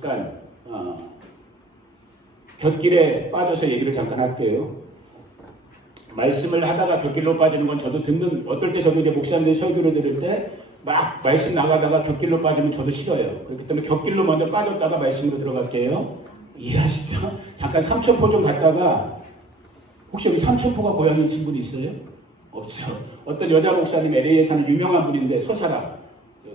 잠깐 곁길에 빠져서 얘기를 잠깐 할게요. 말씀을 하다가 곁길로 빠지는 건 저도 어떨 때 저도 이제 목사님들 설교를 들을 때 막 말씀 나가다가 곁길로 빠지면 저도 싫어요. 그렇기 때문에 곁길로 먼저 빠졌다가 말씀으로 들어갈게요. 이해하시죠? 잠깐 삼천포 좀 갔다가 혹시 여기 삼천포가 고향이신 분 있어요? 없죠. 어떤 여자 목사님 LA에 사는 유명한 분인데 서사람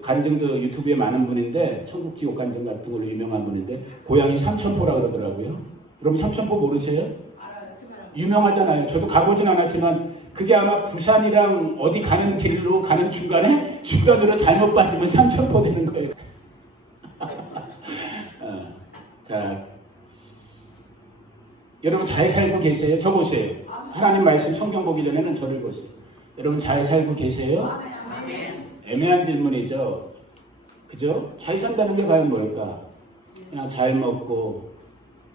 간증도 유튜브에 많은 분인데 천국지옥 간증 같은 걸로 유명한 분인데 고향이 삼천포라 그러더라고요. 여러분 삼천포 모르세요? 유명하잖아요. 저도 가보진 않았지만 그게 아마 부산이랑 어디 가는 길로 가는 중간으로 잘못 빠지면 삼천포 되는 거예요. 자, 여러분 잘 살고 계세요? 저 보세요. 하나님 말씀 성경 보기 전에는 저를 보세요. 여러분 잘 살고 계세요? 애매한 질문이죠. 그죠? 잘 산다는 게 과연 뭘까? 그냥 잘 먹고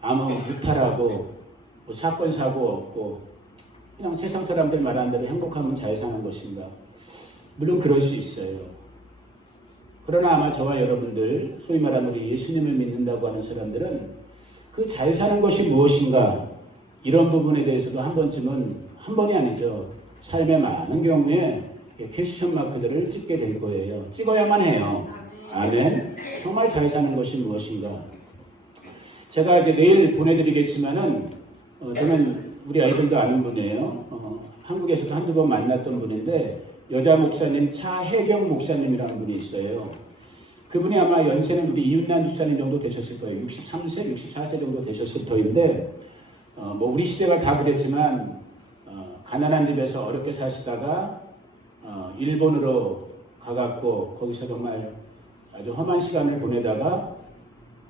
아무 무탈하고 뭐 사건 사고 없고 그냥 세상 사람들 말하는 대로 행복하면 잘 사는 것인가? 물론 그럴 수 있어요. 그러나 아마 저와 여러분들 소위 말하는 우리 예수님을 믿는다고 하는 사람들은 그 잘 사는 것이 무엇인가 이런 부분에 대해서도 한 번이 아니죠. 삶의 많은 경우에 퀘스천 마크들을 찍게 될 거예요. 찍어야만 해요. 아멘. 정말 잘 사는 것이 무엇인가? 제가 이제 내일 보내드리겠지만은 저는 우리 아이들도 아는 분이에요. 한국에서도 한두 번 만났던 분인데 여자 목사님 차혜경 목사님이라는 분이 있어요. 그분이 아마 연세는 우리 이윤란 집사님 정도 되셨을 거예요. 63세, 64세 정도 되셨을 터인데 뭐 우리 시대가 다 그랬지만 가난한 집에서 어렵게 사시다가 일본으로 가갖고 거기서 정말 아주 험한 시간을 보내다가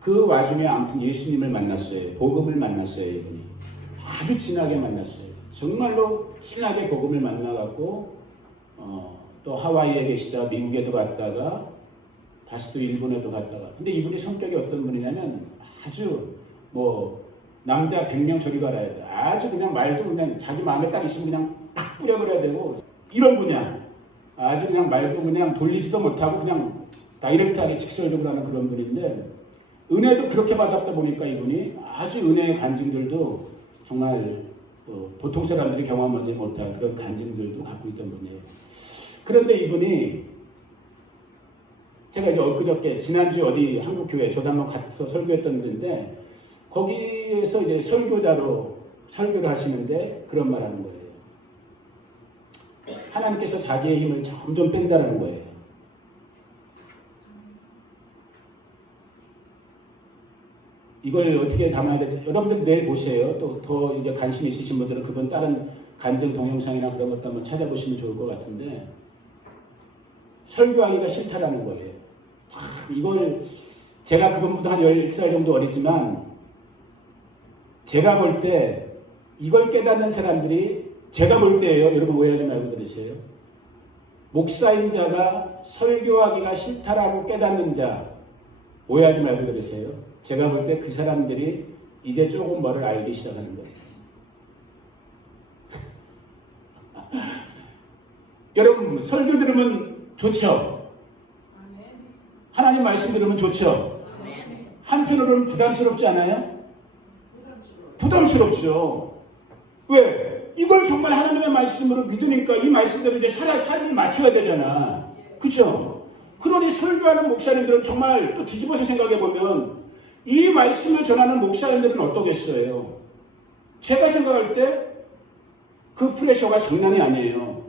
그 와중에 아무튼 예수님을 만났어요. 복음을 만났어요. 이분이. 아주 진하게 만났어요. 정말로 진하게 복음을 만나갖고 또 하와이에 계시다가 미국에도 갔다가 다시 또 일본에도 갔다가 근데 이분이 성격이 어떤 분이냐면 아주 뭐 남자 100명 저리 가라 해야 돼. 아주 그냥 말도 그냥 자기 마음에 딱 있으면 그냥 팍 뿌려버려야 되고 이런 분이야. 아주 그냥 말도 그냥 돌리지도 못하고 그냥 다이렉트하게 직설적으로 하는 그런 분인데 은혜도 그렇게 받았다 보니까 이분이 아주 은혜의 간증들도 정말 보통 사람들이 경험하지 못한 그런 간증들도 갖고 있던 분이에요. 그런데 이분이 제가 이제 엊그저께 지난주에 어디 한국교회 저도 한번 가서 설교했던 데인데 거기에서 이제 설교자로 설교를 하시는데 그런 말 하는 거예요. 하나님께서 자기의 힘을 점점 뺀다는 거예요. 이걸 어떻게 담아야 될지 여러분들 내일 보세요. 또 더 이제 관심 있으신 분들은 그분 다른 간증 동영상이나 그런 것도 한번 찾아보시면 좋을 것 같은데 설교하기가 싫다라는 거예요. 참 이걸 제가 그분보다 한 10살 정도 어리지만 제가 볼 때 이걸 깨닫는 사람들이 제가 볼 때예요. 여러분 오해하지 말고 들으세요. 목사인 자가 설교하기가 싫다라고 깨닫는 자 오해하지 말고 들으세요. 제가 볼 때 그 사람들이 이제 조금 뭐를 알기 시작하는 거예요. 여러분 설교 들으면 좋죠? 하나님 말씀 들으면 좋죠? 한편으로는 부담스럽지 않아요? 부담스럽죠. 왜? 이걸 정말 하나님의 말씀으로 믿으니까 이 말씀대로 이제 삶이 맞춰야 되잖아. 그렇죠? 그러니 설교하는 목사님들은 정말 또 뒤집어서 생각해보면 이 말씀을 전하는 목사님들은 어떠겠어요? 제가 생각할 때 그 프레셔가 장난이 아니에요.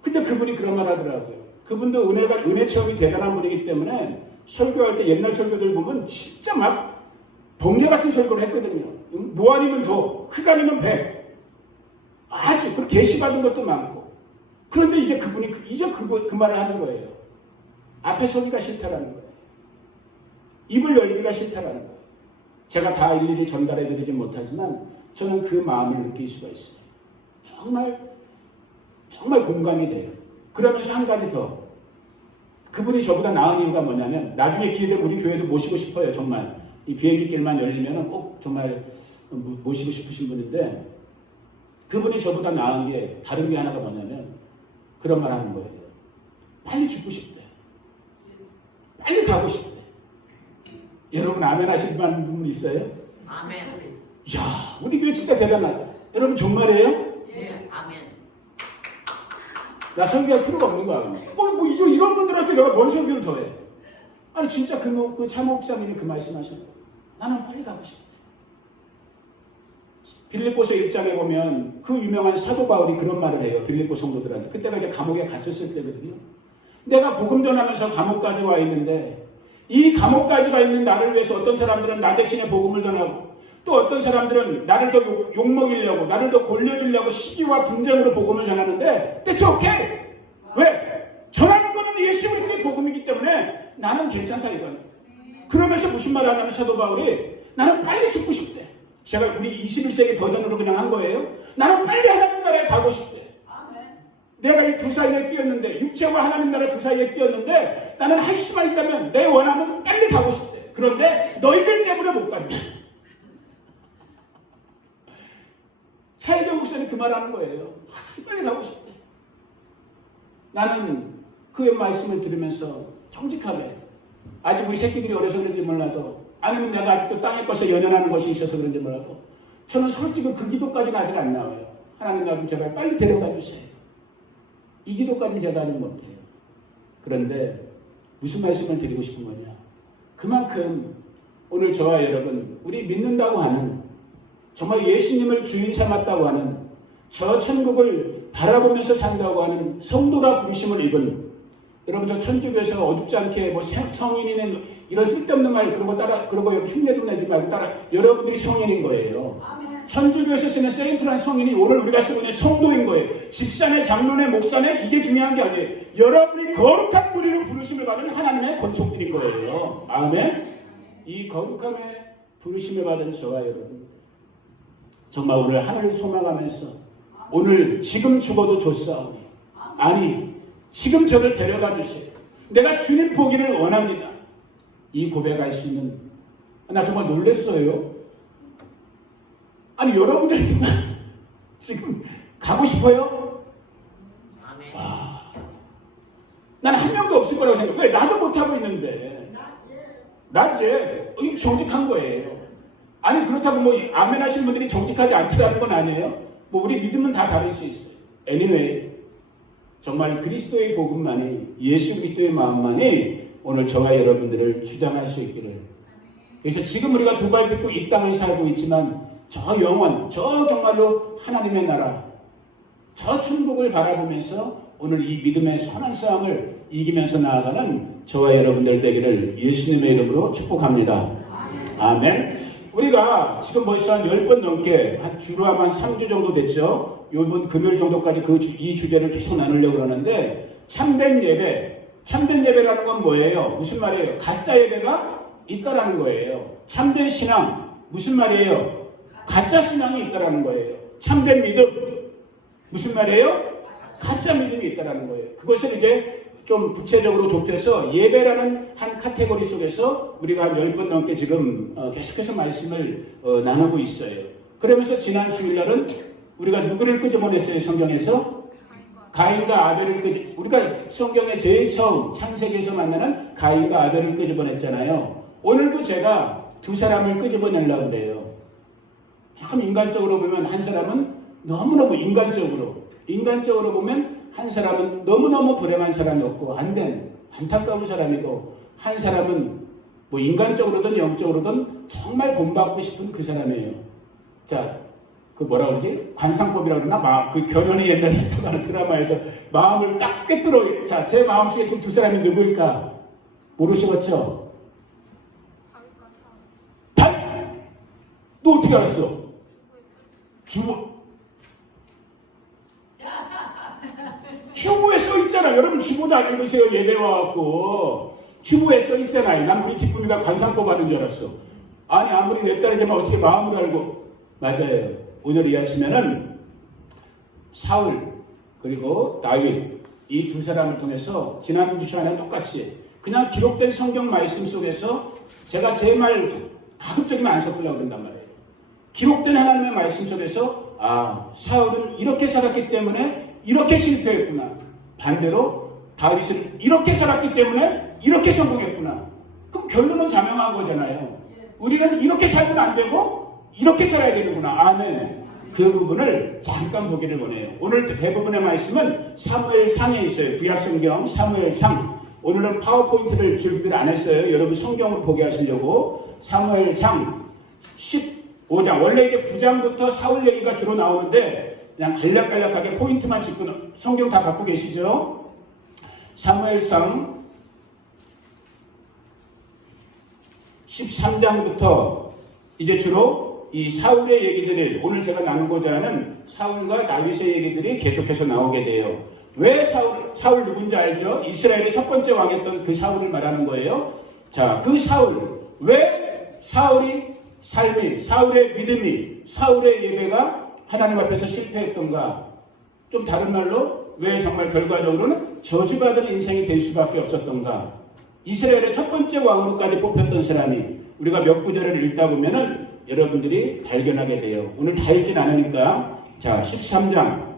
근데 그분이 그런 말 하더라고요. 그분도 은혜 체험이 대단한 분이기 때문에 설교할 때 옛날 설교들 보면 진짜 막 번개 같은 설교를 했거든요. 뭐 아니면 더, 흑 아니면 백. 아주 그 계시받은 것도 많고. 그런데 이제 그분이 그 말을 하는 거예요. 앞에 서기가 싫다라는 거예요. 입을 열기가 싫다라는 거예요. 제가 다 일일이 전달해 드리지 못하지만 저는 그 마음을 느낄 수가 있어요. 정말 공감이 돼요. 그러면서 한 가지 더. 그분이 저보다 나은 이유가 뭐냐면 나중에 기회되면 우리 교회도 모시고 싶어요. 정말. 이 비행기길만 열리면 꼭 정말 모시고 싶으신 분인데 그분이 저보다 나은 게 다른 게 하나가 뭐냐면 그런 말 하는 거예요. 빨리 죽고 싶대. 빨리 가고 싶대. 여러분 아멘 하실 분 있어요? 아멘. 야, 우리 교회 진짜 대단하다. 여러분 정말이에요? 네, 아멘. 나 설교할 필요가 없는 거야. 이런 분들한테 내가 뭔 설교를 더해? 아니 진짜 그 참목사님이 그 말씀하셨고 나는 빨리 가고 싶다. 빌립보서 1장에 보면 그 유명한 사도 바울이 그런 말을 해요. 빌립보 성도들한테. 그때가 이제 감옥에 갇혔을 때거든요. 내가 복음 전하면서 감옥까지 와 있는데 이 감옥까지 가 있는 나를 위해서 어떤 사람들은 나 대신에 복음을 전하고 또 어떤 사람들은 나를 더 욕먹이려고 나를 더 골려주려고 시기와 분쟁으로 복음을 전하는데 대체 오케이? 왜? 전하는 거는 예수 그리스도의 복음이기 때문에 나는 괜찮다 이건. 그러면서 무슨 말을 하냐면 사도 바울이 나는 빨리 죽고 싶대. 제가 우리 21세기 버전으로 그냥 한 거예요. 나는 빨리 하나님 나라에 가고 싶대. 내가 이 두 사이에 끼었는데 육체와 하나님 나라 두 사이에 끼었는데 나는 할 수만 있다면 내 원함은 빨리 가고 싶대. 그런데 너희들 때문에 못 간다. 차이경 목사님 그 말하는 거예요. 빨리 가고 싶대. 나는 그 말씀을 들으면서 정직하게 아직 우리 새끼들이 어려서 그런지 몰라도 아니면 내가 아직도 땅의 것을 연연하는 것이 있어서 그런지 몰라도 저는 솔직히 그 기도까지는 아직 안 나와요. 하나님 나 좀 제발 빨리 데려가 주세요. 이 기도까지는 제가 아직 못해요. 그런데 무슨 말씀을 드리고 싶은 거냐. 그만큼 오늘 저와 여러분 우리 믿는다고 하는 정말 예수님을 주인 삼았다고 하는 저 천국을 바라보면서 산다고 하는 성도라 부르심을 입은 여러분 저 천주교에서 어둡지 않게 뭐 성인이는 이런 쓸데없는 말 그런 거 따라 그런 거 흉내도 내지 말고 따라 여러분들이 성인인 거예요. 천주교에서 쓰는 세인트란 성인이 오늘 우리가 쓰고 있는 성도인 거예요. 집사네, 장로네, 목사네 이게 중요한 게 아니에요. 여러분이 거룩한 무리로 부르심을 받은 하나님의 권속들인 거예요. 아멘. 이 거룩함에 부르심을 받은 저와 여러분 정말 오늘 하늘을 소망하면서 오늘 지금 죽어도 좋사오니 아니 지금 저를 데려가 주세요. 내가 주님 보기를 원합니다. 이 고백할 수 있는 나 정말 놀랐어요. 아니 여러분들이 정말 지금 가고 싶어요? 아멘. 나는 한 명도 없을 거라고 생각해. 왜? 나도 못하고 있는데. 낮에 이게 정직한 거예요. 아니 그렇다고 뭐 아멘 하시는 분들이 정직하지 않다는 건 아니에요. 뭐 우리 믿음은 다 다를 수 있어요. anyway 정말 그리스도의 복음만이 예수 그리스도의 마음만이 오늘 저와 여러분들을 주장할 수 있기를. 그래서 지금 우리가 두 발 딛고 이 땅을 살고 있지만 저 영원, 저 정말로 하나님의 나라, 저 천국을 바라보면서 오늘 이 믿음의 선한 싸움을 이기면서 나아가는 저와 여러분들 되기를 예수님의 이름으로 축복합니다. 아멘. 우리가 지금 벌써 한 10번 넘게 한 주로 한 3주 정도 됐죠. 이번 금요일 정도까지 이 주제를 계속 나누려고 그러는데 참된 예배, 참된 예배라는 건 뭐예요? 무슨 말이에요? 가짜 예배가 있다라는 거예요. 참된 신앙, 무슨 말이에요? 가짜 신앙이 있다라는 거예요. 참된 믿음, 무슨 말이에요? 가짜 믿음이 있다라는 거예요. 그것을 이제 좀 구체적으로 좁혀서 예배라는 한 카테고리 속에서 우리가 한 10번 넘게 지금 계속해서 말씀을 나누고 있어요. 그러면서 지난 주일날은 우리가 누구를 끄집어냈어요? 성경에서? 가인과 아벨을 우리가 성경에 제일 처음 창세기에서 만나는 가인과 아벨을 끄집어냈잖아요. 오늘도 제가 두 사람을 끄집어내려고 그래요. 참 인간적으로 보면 한 사람은 너무너무 인간적으로 보면 한 사람은 너무너무 불행한 사람이었고 안타까운 사람이고 한 사람은 뭐 인간적으로든 영적으로든 정말 본받고 싶은 그 사람이에요. 자, 그 뭐라 그러지? 관상법이라고 그러나? 그 견연이 옛날에 했던 드라마에서 마음을 딱 꿰뚫어. 자, 제 마음속에 지금 두 사람이 누구일까? 모르시겠죠? 다윗! 너 어떻게 알았어? 주보에 써있잖아. 여러분 주보도 안 읽으세요. 예배 와갖고 주보에 써있잖아요. 난 우리 기쁨이가 관상법 하는 줄 알았어. 아니 아무리 내 딸이지만 어떻게 마음을 알고. 맞아요. 오늘 이 아침에는 사울 그리고 다윗 이 두 사람을 통해서 지난주 시간에 똑같이 그냥 기록된 성경 말씀 속에서 제가 제 말 가급적이면 안 섞으려고 그런단 말이에요. 기록된 하나님의 말씀 속에서 사울은 이렇게 살았기 때문에 이렇게 실패했구나. 반대로 다윗은 이렇게 살았기 때문에 이렇게 성공했구나. 그럼 결론은 자명한 거잖아요. 우리는 이렇게 살면 안 되고 이렇게 살아야 되는구나. 아멘. 그 부분을 잠깐 보기를 원해요. 오늘 대부분의 말씀은 사무엘상에 있어요. 구약성경 사무엘상. 오늘은 파워포인트를 준비를 안 했어요. 여러분 성경을 보게 하시려고. 사무엘상 15장. 원래 이제 9장부터 사울 얘기가 주로 나오는데 그냥 간략간략하게 포인트만 짚고 성경 다 갖고 계시죠? 사무엘상 13장부터 이제 주로 이 사울의 얘기들이 오늘 제가 나누고자 하는 사울과 다윗의 얘기들이 계속해서 나오게 돼요. 왜 사울 누군지 알죠? 이스라엘의 첫 번째 왕이었던 그 사울을 말하는 거예요. 자, 그 사울, 왜 사울이 삶이, 사울의 믿음이, 사울의 예배가 하나님 앞에서 실패했던가? 좀 다른 말로 왜 정말 결과적으로는 저주받은 인생이 될 수밖에 없었던가? 이스라엘의 첫 번째 왕으로까지 뽑혔던 사람이 우리가 몇 구절을 읽다 보면은 여러분들이 발견하게 돼요. 오늘 다 읽진 않으니까 자 13장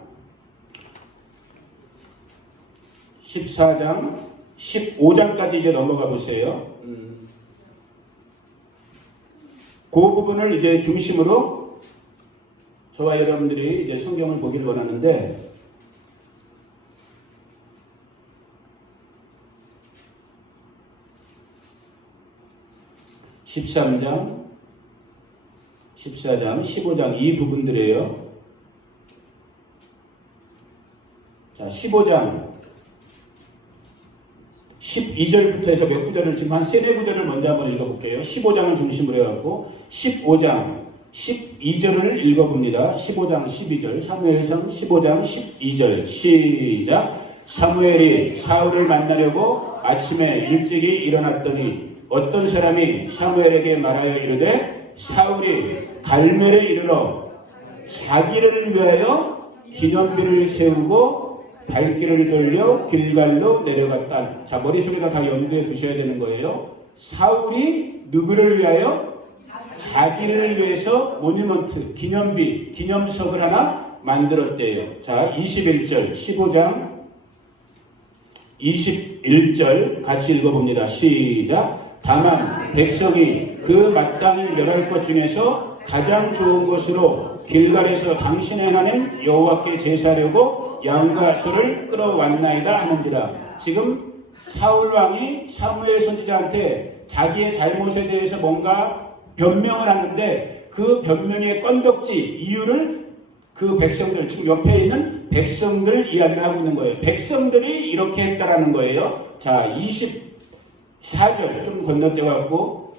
14장 15장까지 이제 넘어가 보세요. 그 부분을 이제 중심으로 저와 여러분들이 이제 성경을 보기를 원하는데 (13장) 14장, 15장 이 부분들이에요. 자, 15장 12절부터 해서 몇 구절을 지금 한 3-4구절을 먼저 한번 읽어볼게요. 15장을 중심으로 해갖고 15장 12절을 읽어봅니다. 15장 12절 사무엘상 15장 12절 시작. 사무엘이 사울을 만나려고 아침에 일찍이 일어났더니 어떤 사람이 사무엘에게 말하여 이르되 사울이 갈멜에 이르러 자기를 위하여 기념비를 세우고 발길을 돌려 길갈로 내려갔다. 자, 머릿속에다 다 염두에 두셔야 되는 거예요. 사울이 누구를 위하여? 자기를 위해서 모니먼트, 기념비, 기념석을 하나 만들었대요. 자, 21절, 15장 21절 같이 읽어봅니다. 시작. 다만 백성이 그 마땅히 멸할 것 중에서 가장 좋은 것으로 길갈에서 당신의 하나님 여호와께 제사하려고 양과 소를 끌어왔나이다 하는지라. 지금 사울 왕이 사무엘 선지자한테 자기의 잘못에 대해서 뭔가 변명을 하는데 그 변명의 건덕지 이유를 그 백성들, 지금 옆에 있는 백성들 이야기를 하고 있는 거예요. 백성들이 이렇게 했다라는 거예요. 자, 24절 좀 건너뛰어갖고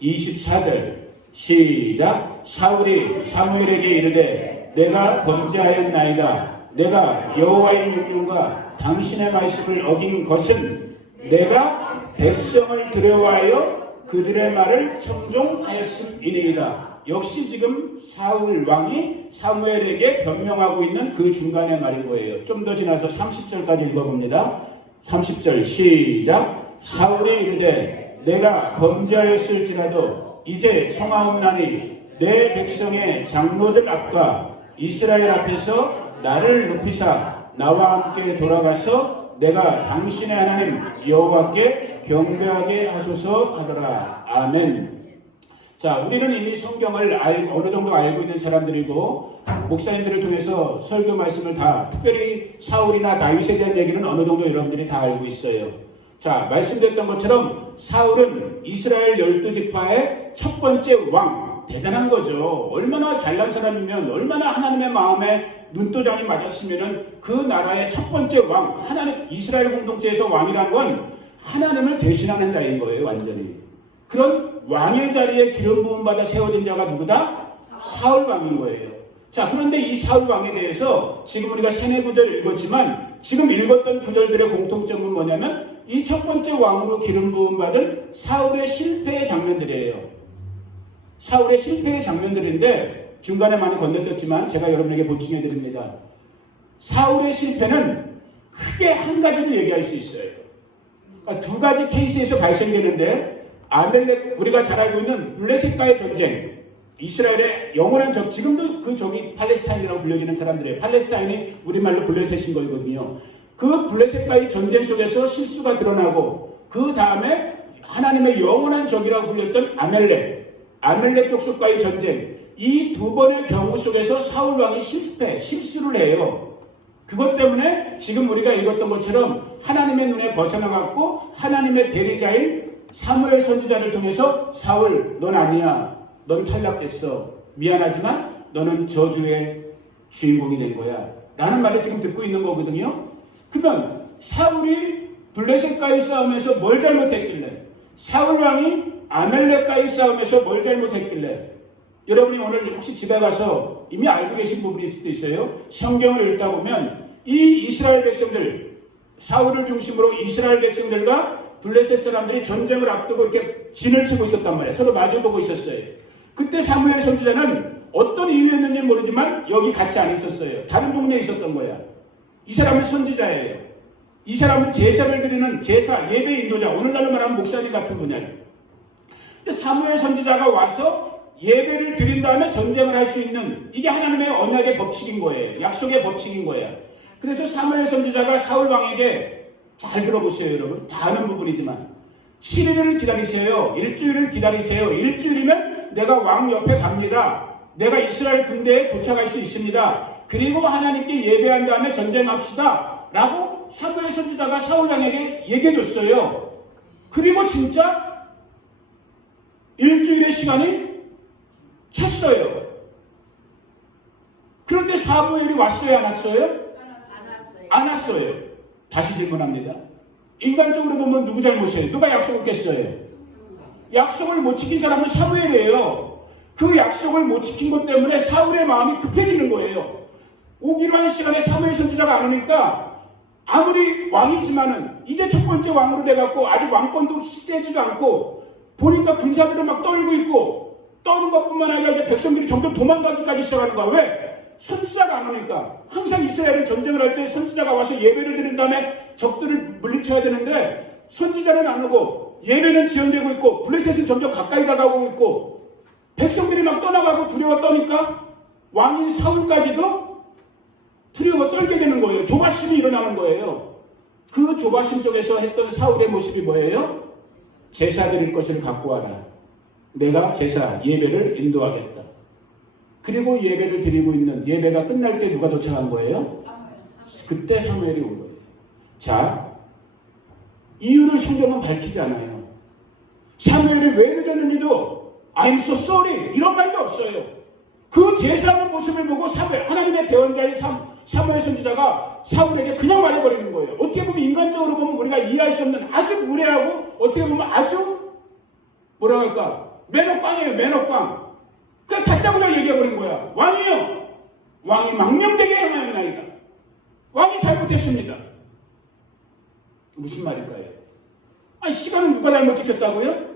24절 시작. 사울이 사무엘에게 이르되 내가 범죄하였나이다. 내가 여호와의 명령과 당신의 말씀을 어긴 것은 내가 백성을 두려워하여 그들의 말을 청종하였음이니이다. 역시 지금 사울 왕이 사무엘에게 변명하고 있는 그 중간의 말인 거예요. 좀 더 지나서 30절까지 읽어봅니다. 30절 시작. 사울이 이르되 내가 범죄하였을지라도 이제 성하옵나니 내 백성의 장로들 앞과 이스라엘 앞에서 나를 높이사 나와 함께 돌아가서 내가 당신의 하나님 여호와께 경배하게 하소서 하더라. 아멘. 자, 우리는 이미 성경을 어느 정도 알고 있는 사람들이고 목사님들을 통해서 설교 말씀을 다, 특별히 사울이나 다윗에 대한 얘기는 어느 정도 여러분들이 다 알고 있어요. 자, 말씀드렸던 것처럼 사울은 이스라엘 12지파의 첫 번째 왕, 대단한 거죠. 얼마나 잘난 사람이면, 얼마나 하나님의 마음에 눈도장이 맞았으면 그 나라의 첫 번째 왕, 하나님, 이스라엘 공동체에서 왕이란 건 하나님을 대신하는 자인 거예요, 완전히. 그런 왕의 자리에 기름 부음 받아 세워진 자가 누구다? 사울 왕인 거예요. 자, 그런데 이 사울 왕에 대해서 지금 우리가 3-4구절 읽었지만 지금 읽었던 구절들의 공통점은 뭐냐면 이 첫 번째 왕으로 기름 부음 받은 사울의 실패의 장면들이에요. 사울의 실패의 장면들인데 중간에 많이 건너뛰었지만 제가 여러분에게 보충해 드립니다. 사울의 실패는 크게 한 가지로 얘기할 수 있어요. 그러니까 2가지 케이스에서 발생되는데 아멜렉, 우리가 잘 알고 있는 블레셋과의 전쟁, 이스라엘의 영원한 적, 지금도 그 적이 팔레스타인이라고 불려지는 사람들이에요. 팔레스타인이 우리말로 블레셋인 거거든요. 그 블레셋과의 전쟁 속에서 실수가 드러나고 그 다음에 하나님의 영원한 적이라고 불렸던 아멜렉 족속과의 전쟁, 이 두 번의 경우 속에서 사울 왕이 실수를 해요. 그것 때문에 지금 우리가 읽었던 것처럼 하나님의 눈에 벗어나갔고 하나님의 대리자인 사무엘 선지자를 통해서 사울, 넌 아니야. 넌 탈락했어. 미안하지만 너는 저주의 주인공이 된 거야. 라는 말을 지금 듣고 있는 거거든요. 그러면 사울이 블레셋과의 싸움에서 뭘 잘못했길래, 사울 왕이 아멜렉과의 싸움에서 뭘 잘못했길래, 여러분이 오늘 혹시 집에 가서 이미 알고 계신 부분일 수도 있어요. 성경을 읽다 보면 이 이스라엘 백성들, 사울을 중심으로 이스라엘 백성들과 블레셋 사람들이 전쟁을 앞두고 이렇게 진을 치고 있었단 말이에요. 서로 마주보고 있었어요. 그때 사무엘 선지자는 어떤 이유였는지 모르지만 여기 같이 안 있었어요. 다른 동네에 있었던 거야. 이 사람은 선지자예요. 이 사람은 제사를 드리는 제사, 예배 인도자, 오늘날로 말하면 목사님 같은 분야예요. 사무엘 선지자가 와서 예배를 드린 다음에 전쟁을 할 수 있는, 이게 하나님의 언약의 법칙인 거예요. 약속의 법칙인 거예요. 그래서 사무엘 선지자가 사울 왕에게, 잘 들어보세요 여러분, 다 아는 부분이지만 7일을 기다리세요. 일주일을 기다리세요. 일주일이면 내가 왕 옆에 갑니다. 내가 이스라엘 군대에 도착할 수 있습니다. 그리고 하나님께 예배한 다음에 전쟁합시다 라고 사무엘 선지자가 사울 왕에게 얘기해 줬어요. 그리고 진짜 일주일의 시간이 찼어요. 그런데 사무엘이 왔어요, 안 왔어요? 안 왔어요. 다시 질문합니다. 인간적으로 보면 누구 잘못이에요? 누가 약속을 깼어요? 약속을 못 지킨 사람은 사무엘이에요. 그 약속을 못 지킨 것 때문에 사울의 마음이 급해지는 거예요. 오기로 한 시간에 사무엘 선지자가 안 오니까 아무리 왕이지만은 이제 첫 번째 왕으로 돼갖고 아직 왕권도 세지도 않고 보니까 군사들은 막 떨고 있고, 떠는 것뿐만 아니라 이제 백성들이 점점 도망가기까지 시작하는 거야. 왜? 선지자가 안 오니까. 항상 이스라엘은 전쟁을 할 때 선지자가 와서 예배를 드린 다음에 적들을 물리쳐야 되는데 선지자는 안 오고 예배는 지연되고 있고 블레셋은 점점 가까이 다가오고 있고 백성들이 막 떠나가고 두려워 떠니까 왕인 사울까지도 두려워 떨게 되는 거예요. 조바심이 일어나는 거예요. 그 조바심 속에서 했던 사울의 모습이 뭐예요? 제사 드릴 것을 갖고 와라. 내가 제사, 예배를 인도하겠다. 그리고 예배를 드리고 있는, 예배가 끝날 때 누가 도착한 거예요? 그때 사무엘이 온 거예요. 자, 이유를 성경은 밝히지 않아요. 사무엘이 왜 늦었는지도 I'm so sorry 이런 말도 없어요. 그 제사하는 모습을 보고 하나님의 대언자인 사무엘 선지자가 사울에게 그냥 말해버리는 거예요. 어떻게 보면 인간적으로 보면 우리가 이해할 수 없는 아주 무례하고 어떻게 보면 아주 뭐라 할까? 매너꽝이에요. 매너꽝. 그냥 다짜고짜 얘기해버린 거야. 왕이요. 왕이 망령되게 행하였나이다. 왕이 잘못했습니다. 무슨 말일까요? 아니 시간은 누가 잘못 지켰다고요?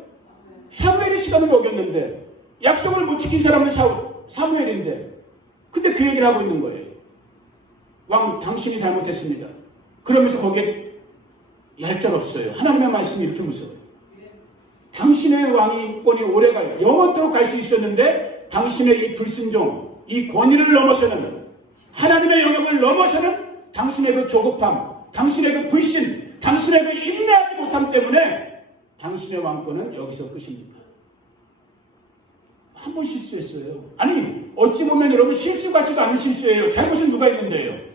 사무엘이 시간을 어겼는데 약속을 못 지킨 사람은 사무엘인데 근데 그 얘기를 하고 있는 거예요. 왕 당신이 잘못했습니다. 그러면서 거기에 얄짤없어요. 하나님의 말씀이 이렇게 무서워요. 당신의 왕위권이 오래갈 영원토록 갈 수 있었는데 당신의 이 불순종, 이 권위를 넘어서는 하나님의 영역을 넘어서는 당신의 그 조급함, 당신의 그 불신, 당신의 그 인내하지 못함 때문에 당신의 왕권은 여기서 끝입니다. 한 번 실수했어요. 아니 어찌 보면 여러분 실수 같지도 않은 실수예요. 잘못은 누가 했는데요?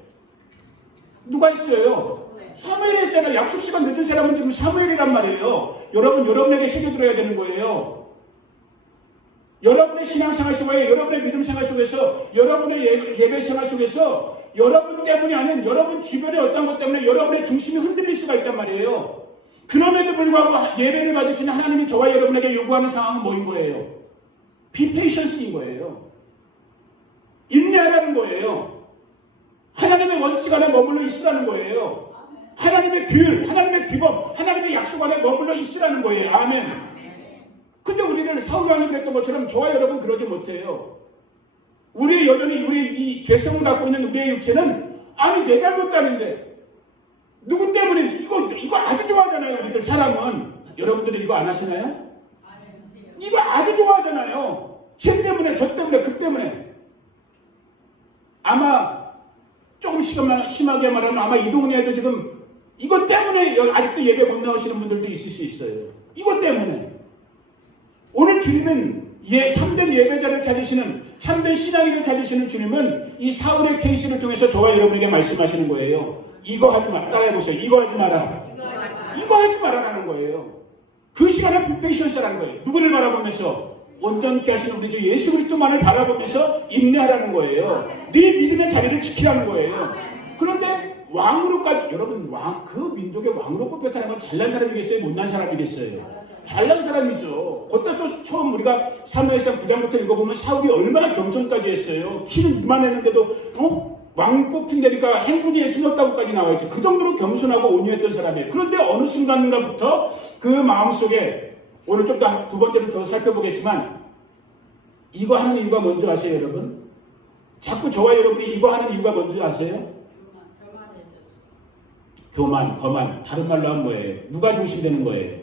누가 했어요? 사무엘이 했잖아요. 약속 시간 늦은 사람은 지금 사무엘이란 말이에요. 여러분에게 새겨들어야 되는 거예요. 여러분의 신앙생활 속에, 여러분의 믿음 생활 속에서, 여러분의 예배 생활 속에서 여러분 때문이 아닌 여러분 주변의 어떤 것 때문에 여러분의 중심이 흔들릴 수가 있단 말이에요. 그럼에도 불구하고 예배를 받으시는 하나님이 저와 여러분에게 요구하는 상황은 뭐인 거예요? Be patience인 거예요. 인내하라는 거예요. 하나님의 원칙 안에 머물러 있으라는 거예요. 하나님의 규율, 하나님의 규범, 하나님의 약속 안에 머물러 있으라는 거예요. 아멘. 근데 우리는 사울 왕이 그랬던 것처럼 저와 여러분 그러지 못해요. 우리의 여전히 우리의 이 죄성을 갖고 있는 우리의 육체는 아니 내 잘못도 아닌데 누구 때문에 이거 아주 좋아하잖아요. 우리들 사람은. 여러분들은 이거 안 하시나요? 이거 아주 좋아하잖아요. 쟤 때문에 저 때문에 그 때문에. 아마 조금 심하게 말하면 아마 이 동네에도 지금 이것 때문에 아직도 예배 못 나오시는 분들도 있을 수 있어요. 이것 때문에. 오늘 주님은 참된 예배자를 찾으시는, 참된 신앙인을 찾으시는 주님은 이 사울의 케이스를 통해서 저와 여러분에게 말씀하시는 거예요. 이거 하지 마. 따라해보세요. 이거 하지 마라. 이거 하지 마라라는 거예요. 그 시간은 빅페이션스라는 거예요. 누구를 바라보면서? 온전케 하시는 우리 주 예수 그리스도만을 바라보면서 인내하라는 거예요. 네 믿음의 자리를 지키라는 거예요. 그런데 왕으로까지, 여러분, 그 민족의 왕으로 뽑혔다는 건 잘난 사람이겠어요? 못난 사람이겠어요? 잘난 사람이죠. 그때 또 처음 우리가 사무엘상 9장부터 읽어보면 사울이 얼마나 겸손까지 했어요. 키는 이만했는데도 왕 뽑힌다니까 행부지에 숨었다고까지 나와있죠. 그 정도로 겸손하고 온유했던 사람이에요. 그런데 어느 순간인가부터 그 마음속에, 오늘 좀 더 두 번째로 더 살펴보겠지만, 이거 하는 이유가 뭔지 아세요, 여러분? 자꾸 저와 여러분이 이거 하는 이유가 뭔지 아세요? 교만, 거만. 다른 말로 하면 뭐예요? 누가 중심되는 거예요?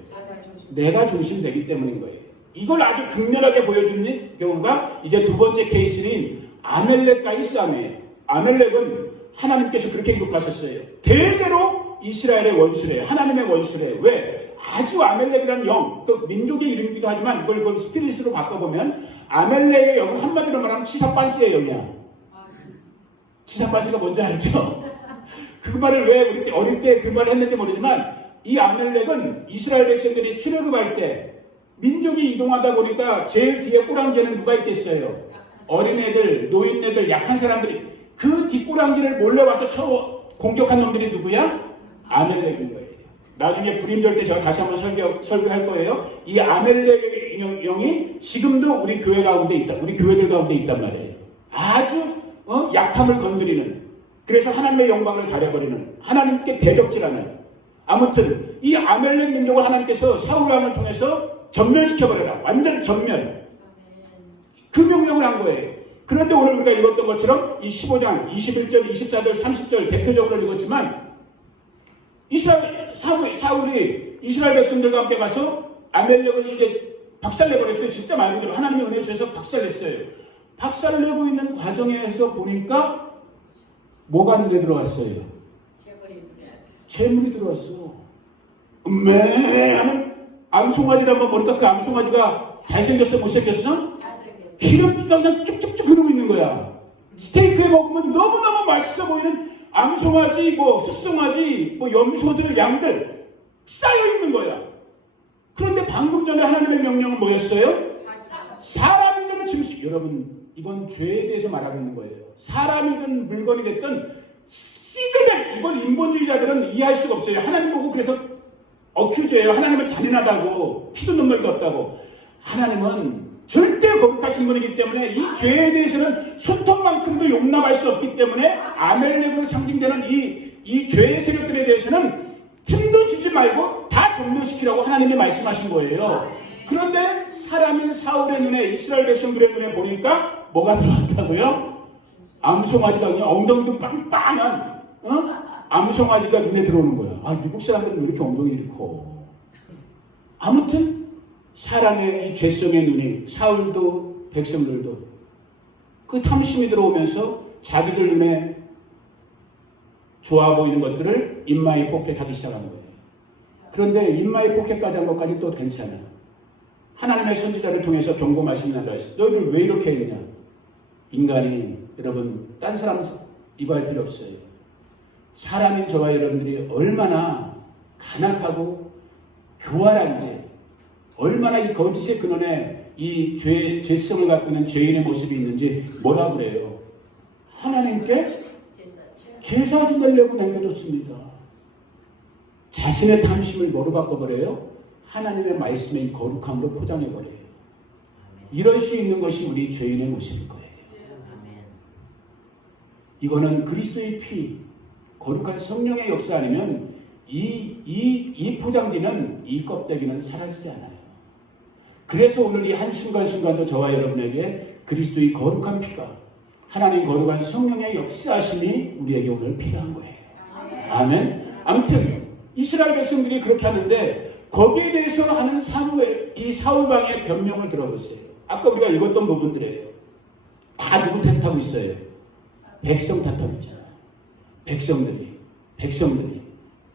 내가 중심되기 때문인 거예요. 이걸 아주 극렬하게 보여주는 경우가 이제 두 번째 케이스인 아멜렉과의 싸움이에요. 아멜렉은 하나님께서 그렇게 기록하셨어요. 대대로 이스라엘의 원수래요. 하나님의 원수래요. 왜? 아주 아멜렉이라는 영, 그 민족의 이름이기도 하지만 이걸 스피릿으로 바꿔보면 아멜렉의 영은 한마디로 말하면 치사빤스의 영이야. 치사빤스가 뭔지 알죠? 그 말을 왜 우리 때 어릴 때 그 말을 했는지 모르지만, 이 아멜렉은 이스라엘 백성들이 출애굽할 때 민족이 이동하다 보니까 제일 뒤에 꼬랑지에는 누가 있겠어요? 어린애들, 노인네들, 약한 사람들이. 그 뒷꼬랑지를 몰래 와서 공격한 놈들이 누구야? 아멜렉인 거예요. 나중에 불임절 때 제가 다시 한번 설교할 거예요. 이 아멜렉의 영이 지금도 우리 교회 가운데 있다. 우리 교회들 가운데 있단 말이에요. 아주 약함을 건드리는, 그래서 하나님의 영광을 가려버리는, 하나님께 대적질하는. 아무튼 이 아멜렉 민족을 하나님께서 사울 왕을 통해서 전멸시켜버려라. 완전 전멸. 그 명령을 한 거예요. 그런데 오늘 우리가 읽었던 것처럼 이 15장 21절, 24절, 30절 대표적으로 읽었지만, 사울이 이스라엘 백성들과 함께 가서 아멜렉을 이제 박살내버렸어요. 진짜 말 그대로 하나님의 은혜 주셔서 박살냈어요. 박살내고 있는 과정에서 보니까 뭐가 눈에 들어왔어요? 재물이 들어왔어. 하는 암송아지를 한번 보니까 그 암송아지가 잘생겼어? 못생겼어? 기름기가 그냥 쭉쭉쭉 흐르고 있는 거야. 스테이크에 먹으면 너무너무 맛있어 보이는 암송아지, 숫송아지, 염소들, 양들 쌓여 있는 거야. 그런데 방금 전에 하나님의 명령은 뭐였어요? 사람이든 짐승. 여러분, 이건 죄에 대해서 말하고 있는 거예요. 사람이든 물건이 됐든 시그널, 이걸 인본주의자들은 이해할 수가 없어요. 하나님 보고 그래서 어큐즈예요. 하나님은 잔인하다고, 피도 눈물도 없다고. 하나님은 절대 거룩하신 분이기 때문에 이 죄에 대해서는 손톱만큼도 용납할 수 없기 때문에 아멜렉으로 상징되는 이 죄의 세력들에 대해서는 틈도 주지 말고 다 종료시키라고 하나님이 말씀하신 거예요. 그런데 사람인 사울의 눈에, 이스라엘 백성들의 눈에 보니까 뭐가 들어왔다고요? 암송아지가 그냥 엉덩이도 빵빵한 암송아지가 눈에 들어오는 거야. 미국 사람들은 왜 이렇게 엉덩이를 커? 아무튼 사람의 이 죄성의 눈이, 사울도 백성들도 그 탐심이 들어오면서 자기들 눈에 좋아 보이는 것들을 인마이 포켓하기 시작한 거예요. 그런데 인마이 포켓까지 한 것까지 또 괜찮아. 하나님의 선지자를 통해서 경고 말씀을 하셨어. 너희들 왜 이렇게 했냐? 인간이, 여러분, 딴 사람 이거할 필요 없어요. 사람인 저와 여러분들이 얼마나 간악하고 교활한지, 얼마나 이 거짓의 근원에 이 죄성을 갖고 있는 죄인의 모습이 있는지 뭐라 그래요? 하나님께 제사 지내려고 남겨뒀습니다. 자신의 탐심을 뭐로 바꿔버려요? 하나님의 말씀의 거룩함으로 포장해버려요. 이럴 수 있는 것이 우리 죄인의 모습일 거예요. 이거는 그리스도의 피, 거룩한 성령의 역사 아니면 이 포장지는, 이 껍데기는 사라지지 않아요. 그래서 오늘 이 한순간순간도 저와 여러분에게 그리스도의 거룩한 피가, 하나님 거룩한 성령의 역사하심이 우리에게 오늘 필요한 거예요. 아멘. 아무튼 이스라엘 백성들이 그렇게 하는데 거기에 대해서 하는 이 사울왕의 변명을 들어보세요. 아까 우리가 읽었던 부분들이에요. 다 누구 탓하고 있어요? 백성 탓하고 있잖아요. 백성들이.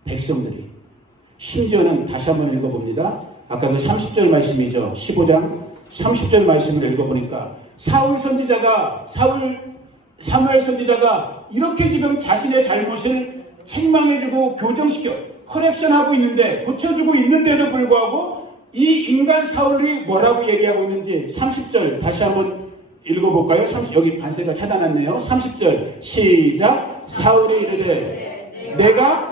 백성들이. 심지어는 다시 한번 읽어봅니다. 아까 그 30절 말씀이죠. 15장 30절 말씀을 읽어보니까 사무엘 선지자가 이렇게 지금 자신의 잘못을 책망해주고 교정시켜 커렉션하고 있는데, 고쳐주고 있는데도 불구하고 이 인간 사울이 뭐라고 얘기하고 있는지 30절 다시 한번 읽어볼까요? 여기 반세가 차단났네요. 30절 시작. 사울이 이르되 내가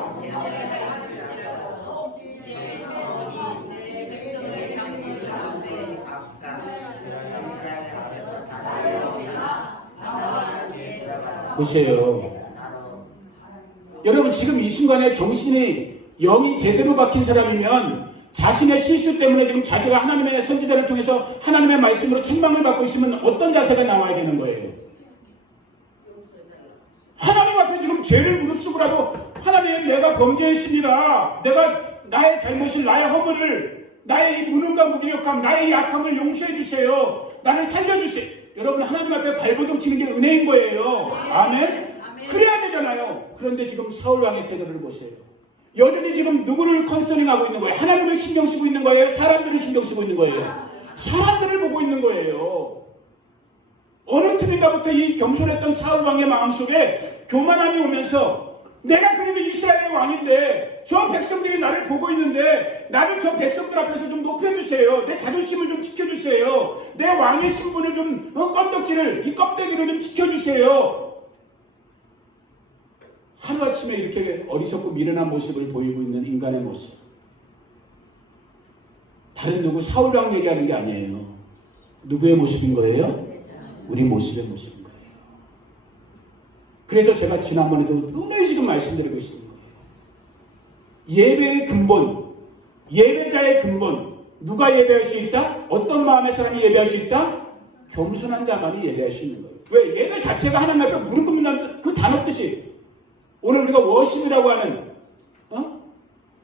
보세요. 여러분, 지금 이 순간에 정신이 영이 제대로 박힌 사람이면 자신의 실수 때문에 지금 자기가 하나님의 선지자를 통해서 하나님의 말씀으로 책망을 받고 있으면 어떤 자세가 나와야 되는 거예요? 하나님 앞에 지금 죄를 무릅쓰고라도 하나님, 내가 범죄했습니다. 내가 나의 잘못을, 나의 허물을, 나의 이 무능과 무기력함, 나의 약함을 용서해 주세요. 나를 살려주세요. 여러분, 하나님 앞에 발버둥 치는 게 은혜인 거예요. 아멘? 그래야 되잖아요. 그런데 지금 사울왕의 태도를 보세요. 여전히 지금 누구를 컨서닝하고 있는 거예요? 하나님을 신경 쓰고 있는 거예요? 사람들을 신경 쓰고 있는 거예요? 사람들을 보고 있는 거예요. 어느 틈인가부터 이 겸손했던 사울왕의 마음속에 교만함이 오면서, 내가 그래도 이스라엘의 왕인데 저 백성들이 나를 보고 있는데 나를 저 백성들 앞에서 좀 높여주세요. 내 자존심을 좀 지켜주세요. 내 왕의 신분을 좀 껍데기를, 이 껍데기를 좀 지켜주세요. 하루아침에 이렇게 어리석고 미련한 모습을 보이고 있는 인간의 모습. 다른 누구 사울왕 얘기하는 게 아니에요. 누구의 모습인 거예요? 우리 모습의 모습인 거예요. 그래서 제가 지난번에도 누누이 지금 말씀드리고 있습니다. 예배의 근본, 예배자의 근본, 누가 예배할 수 있다? 어떤 마음의 사람이 예배할 수 있다? 겸손한 자만이 예배할 수 있는 거예요. 왜? 예배 자체가 하나님 앞에 무릎 꿇는다는 그 단어 뜻이, 오늘 우리가 워십이라고 하는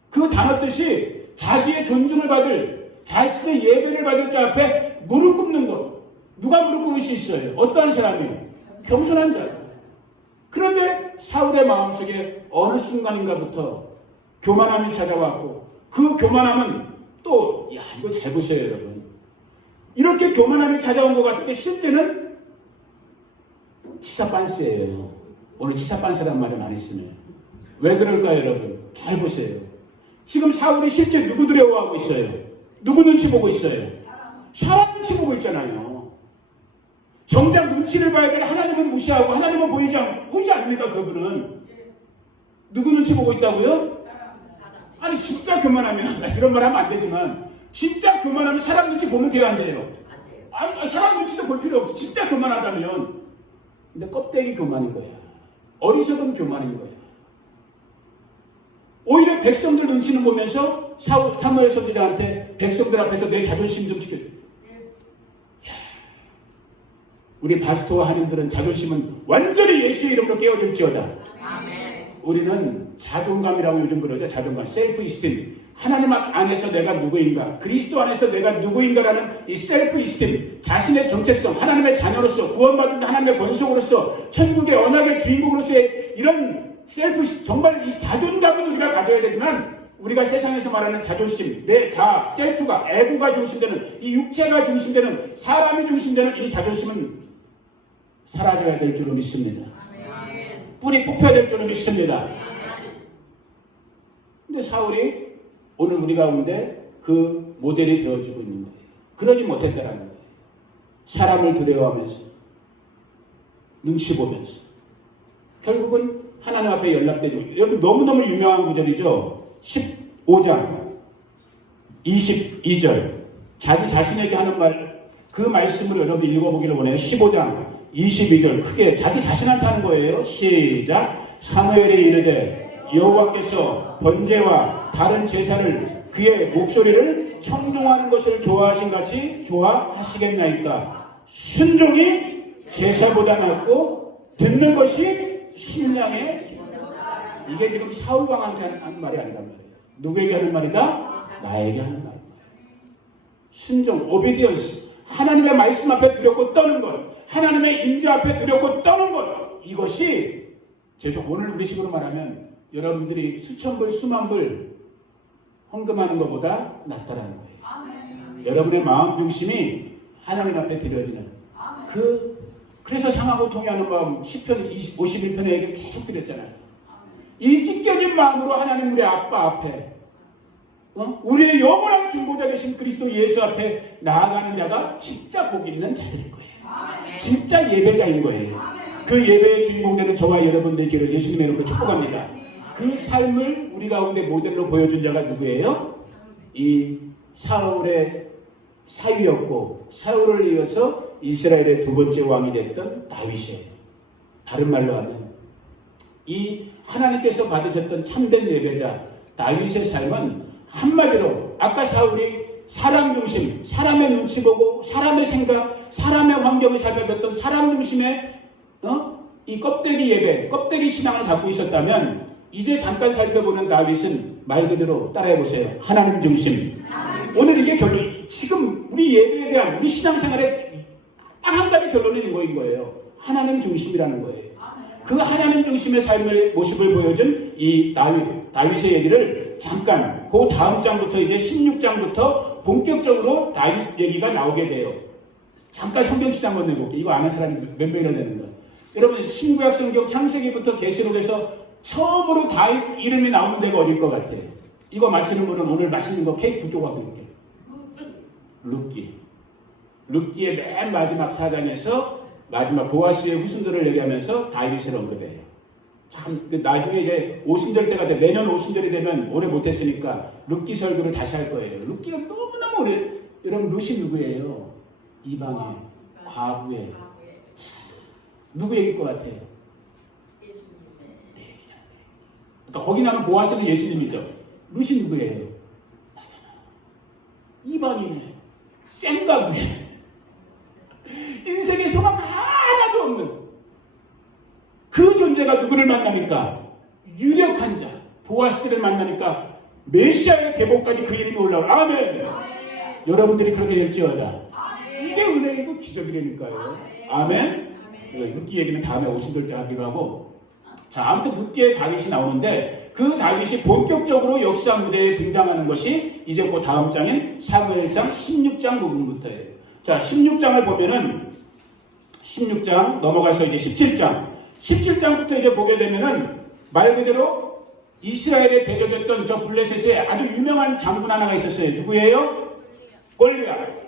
그 단어 뜻이 자기의 존중을 받을, 자신의 예배를 받을 자 앞에 무릎 꿇는 것. 누가 무릎 꿇을 수 있어요? 어떠한 사람이요? 겸손한 자. 그런데 사울의 마음속에 어느 순간인가부터 교만함이 찾아왔고, 그 교만함은 또, 이거 잘 보세요, 여러분. 이렇게 교만함이 찾아온 것 같은데 실제는 치사빤스예요. 오늘 치사빤스란 말을 많이 쓰네요. 왜 그럴까요, 여러분? 잘 보세요. 지금 사울이 실제 누구 두려워하고 있어요? 누구 눈치 보고 있어요? 사람 눈치 보고 있잖아요. 정작 눈치를 봐야 될 하나님은 무시하고, 하나님은 보이지 않습니까, 그분은? 누구 눈치 보고 있다고요? 아니, 진짜 교만하면, 이런 말 하면 안 되지만, 진짜 교만하면 사람 눈치 보면 돼요, 안 돼요? 아니, 사람 눈치도 볼 필요 없지. 진짜 교만하다면. 근데 껍데기 교만인 거야. 어리석은 교만인 거야. 오히려 백성들 눈치는 보면서 사무엘 선지자한테 백성들 앞에서 내 자존심 좀 지켜줘. 우리 파스토와 하나님들은 자존심은 완전히 예수의 이름으로 깨어질지어다. 아멘. 우리는 자존감이라고 요즘 그러죠. 자존감, 셀프 이스팀. 하나님 안에서 내가 누구인가, 그리스도 안에서 내가 누구인가라는 이 셀프 이스팀, 자신의 정체성, 하나님의 자녀로서, 구원받은 하나님의 권속으로서, 천국의 언약의 주인공으로서의 이런 셀프 이스팀, 정말 이 자존감을 우리가 가져야 되지만, 우리가 세상에서 말하는 자존심, 내 자아, 셀프가, 에고가 중심되는, 이 육체가 중심되는, 사람이 중심되는 이 자존심은 사라져야 될 줄로 믿습니다. 뿌리 뽑혀야 될 줄로 믿습니다. 근데 사울이 오늘 우리 가운데 그 모델이 되어주고 있는 거예요. 그러지 못했다라는 거예요. 사람을 두려워하면서, 눈치 보면서, 결국은 하나님 앞에 연락되죠. 여러분, 너무너무 유명한 구절이죠. 15장 22절, 자기 자신에게 하는 말, 그 말씀을 여러분 읽어보기를 원해요. 15장 22절, 크게 자기 자신한테 하는 거예요. 시작. 사무엘이 이르되 여호와께서 번제와 다른 제사를, 그의 목소리를 청종하는 것을 좋아하신 같이 좋아하시겠나이까. 순종이 제사보다 낫고 듣는 것이 신랑의, 이게 지금 사울왕한테 하는 말이 아니란 말이에요. 누구에게 하는 말이다? 나에게 하는 말이다. 순종, 오비디언스. 하나님의 말씀 앞에 두렵고 떠는 것, 하나님의 인자 앞에 두렵고 떠는 것, 이것이 오늘 우리식으로 말하면 여러분들이 수천 불, 수만 불 헌금하는 것보다 낫다라는 거예요. 여러분의 마음 중심이 하나님 앞에 드려지는 그래서 상하고 통해하는 마음 10편 51편에 계속 드렸잖아요. 이 찢겨진 마음으로 하나님 우리 아빠 앞에 우리의 영원한 중보자 되신 그리스도 예수 앞에 나아가는 자가 진짜 복 있는 자들일 거예요. 진짜 예배자인 거예요. 그 예배의 주인공 되는 저와 여러분들 길을 예수님의 이름으로 축복합니다. 그 삶을 우리 가운데 모델로 보여준 자가 누구예요? 이 사울의 사위였고 사울을 이어서 이스라엘의 두 번째 왕이 됐던 다윗이에요. 다른 말로 하면 이 하나님께서 받으셨던 참된 예배자 다윗의 삶은 한마디로 아까 사울이 사람 중심, 사람의 눈치 보고 사람의 생각, 사람의 환경을 살펴봤던 사람 중심의 이 껍데기 예배, 껍데기 신앙을 갖고 있었다면 이제 잠깐 살펴보는 다윗은 말 그대로 따라해보세요. 하나님 중심. 오늘 이게 결론, 지금 우리 예배에 대한 우리 신앙생활의 딱 한 가지 결론이 이거인 거예요. 하나님 중심이라는 거예요. 그 하나님 중심의 삶의 모습을 보여준 이 다윗의 얘기를 잠깐 그 다음 장부터 이제 16장부터 본격적으로 다윗 얘기가 나오게 돼요. 잠깐 성경시대 한번 내볼게요. 이거 아는 사람이 몇 명이나 되는 거예요. 여러분 신구약 성경 창세기부터 계시록에서 처음으로 다윗 이름이 나오는 데가 어딜 것 같아요? 이거 맞히는 분은 오늘 맛있는 거 케이크 2조각 드릴게요. 룻기의 맨 마지막 사장에서 마지막 보아스의 후손들을 얘기하면서 다윗을 언급해요. 참 나중에 이제 오순절 때가 돼 내년 오순절이 되면 오래 못했으니까 룻기 설교를 다시 할 거예요. 룻기가 너무너무 오래. 여러분 룻이 누구예요? 이방인 과부의 누구 얘기일 것 같아요? 네, 그러니까 거기 나오는 보아스는 예수님이죠. 룻이 누구예요? 이방인의 생가부의 인생의 소망 하나도 없는 그 존재가 누구를 만나니까 유력한 자 보아스를 만나니까 메시아의 계보까지 그 이름이 올라오고 아멘. 여러분들이 그렇게 될지어다. 이게 은혜이고 기적이라니까요. 아멘. 룻기 얘기는 다음에 오순절 때 하기로 하고 자 아무튼 룻기의 다윗이 나오는데 그 다윗이 본격적으로 역사 무대에 등장하는 것이 이제 그 다음 장인 사무엘상 16장 부분부터예요. 자 16장을 보면은 16장 넘어가서 이제 17장부터 이제 보게 되면은 말 그대로 이스라엘에 대적했던 저 블레셋의 아주 유명한 장군 하나가 있었어요. 누구예요?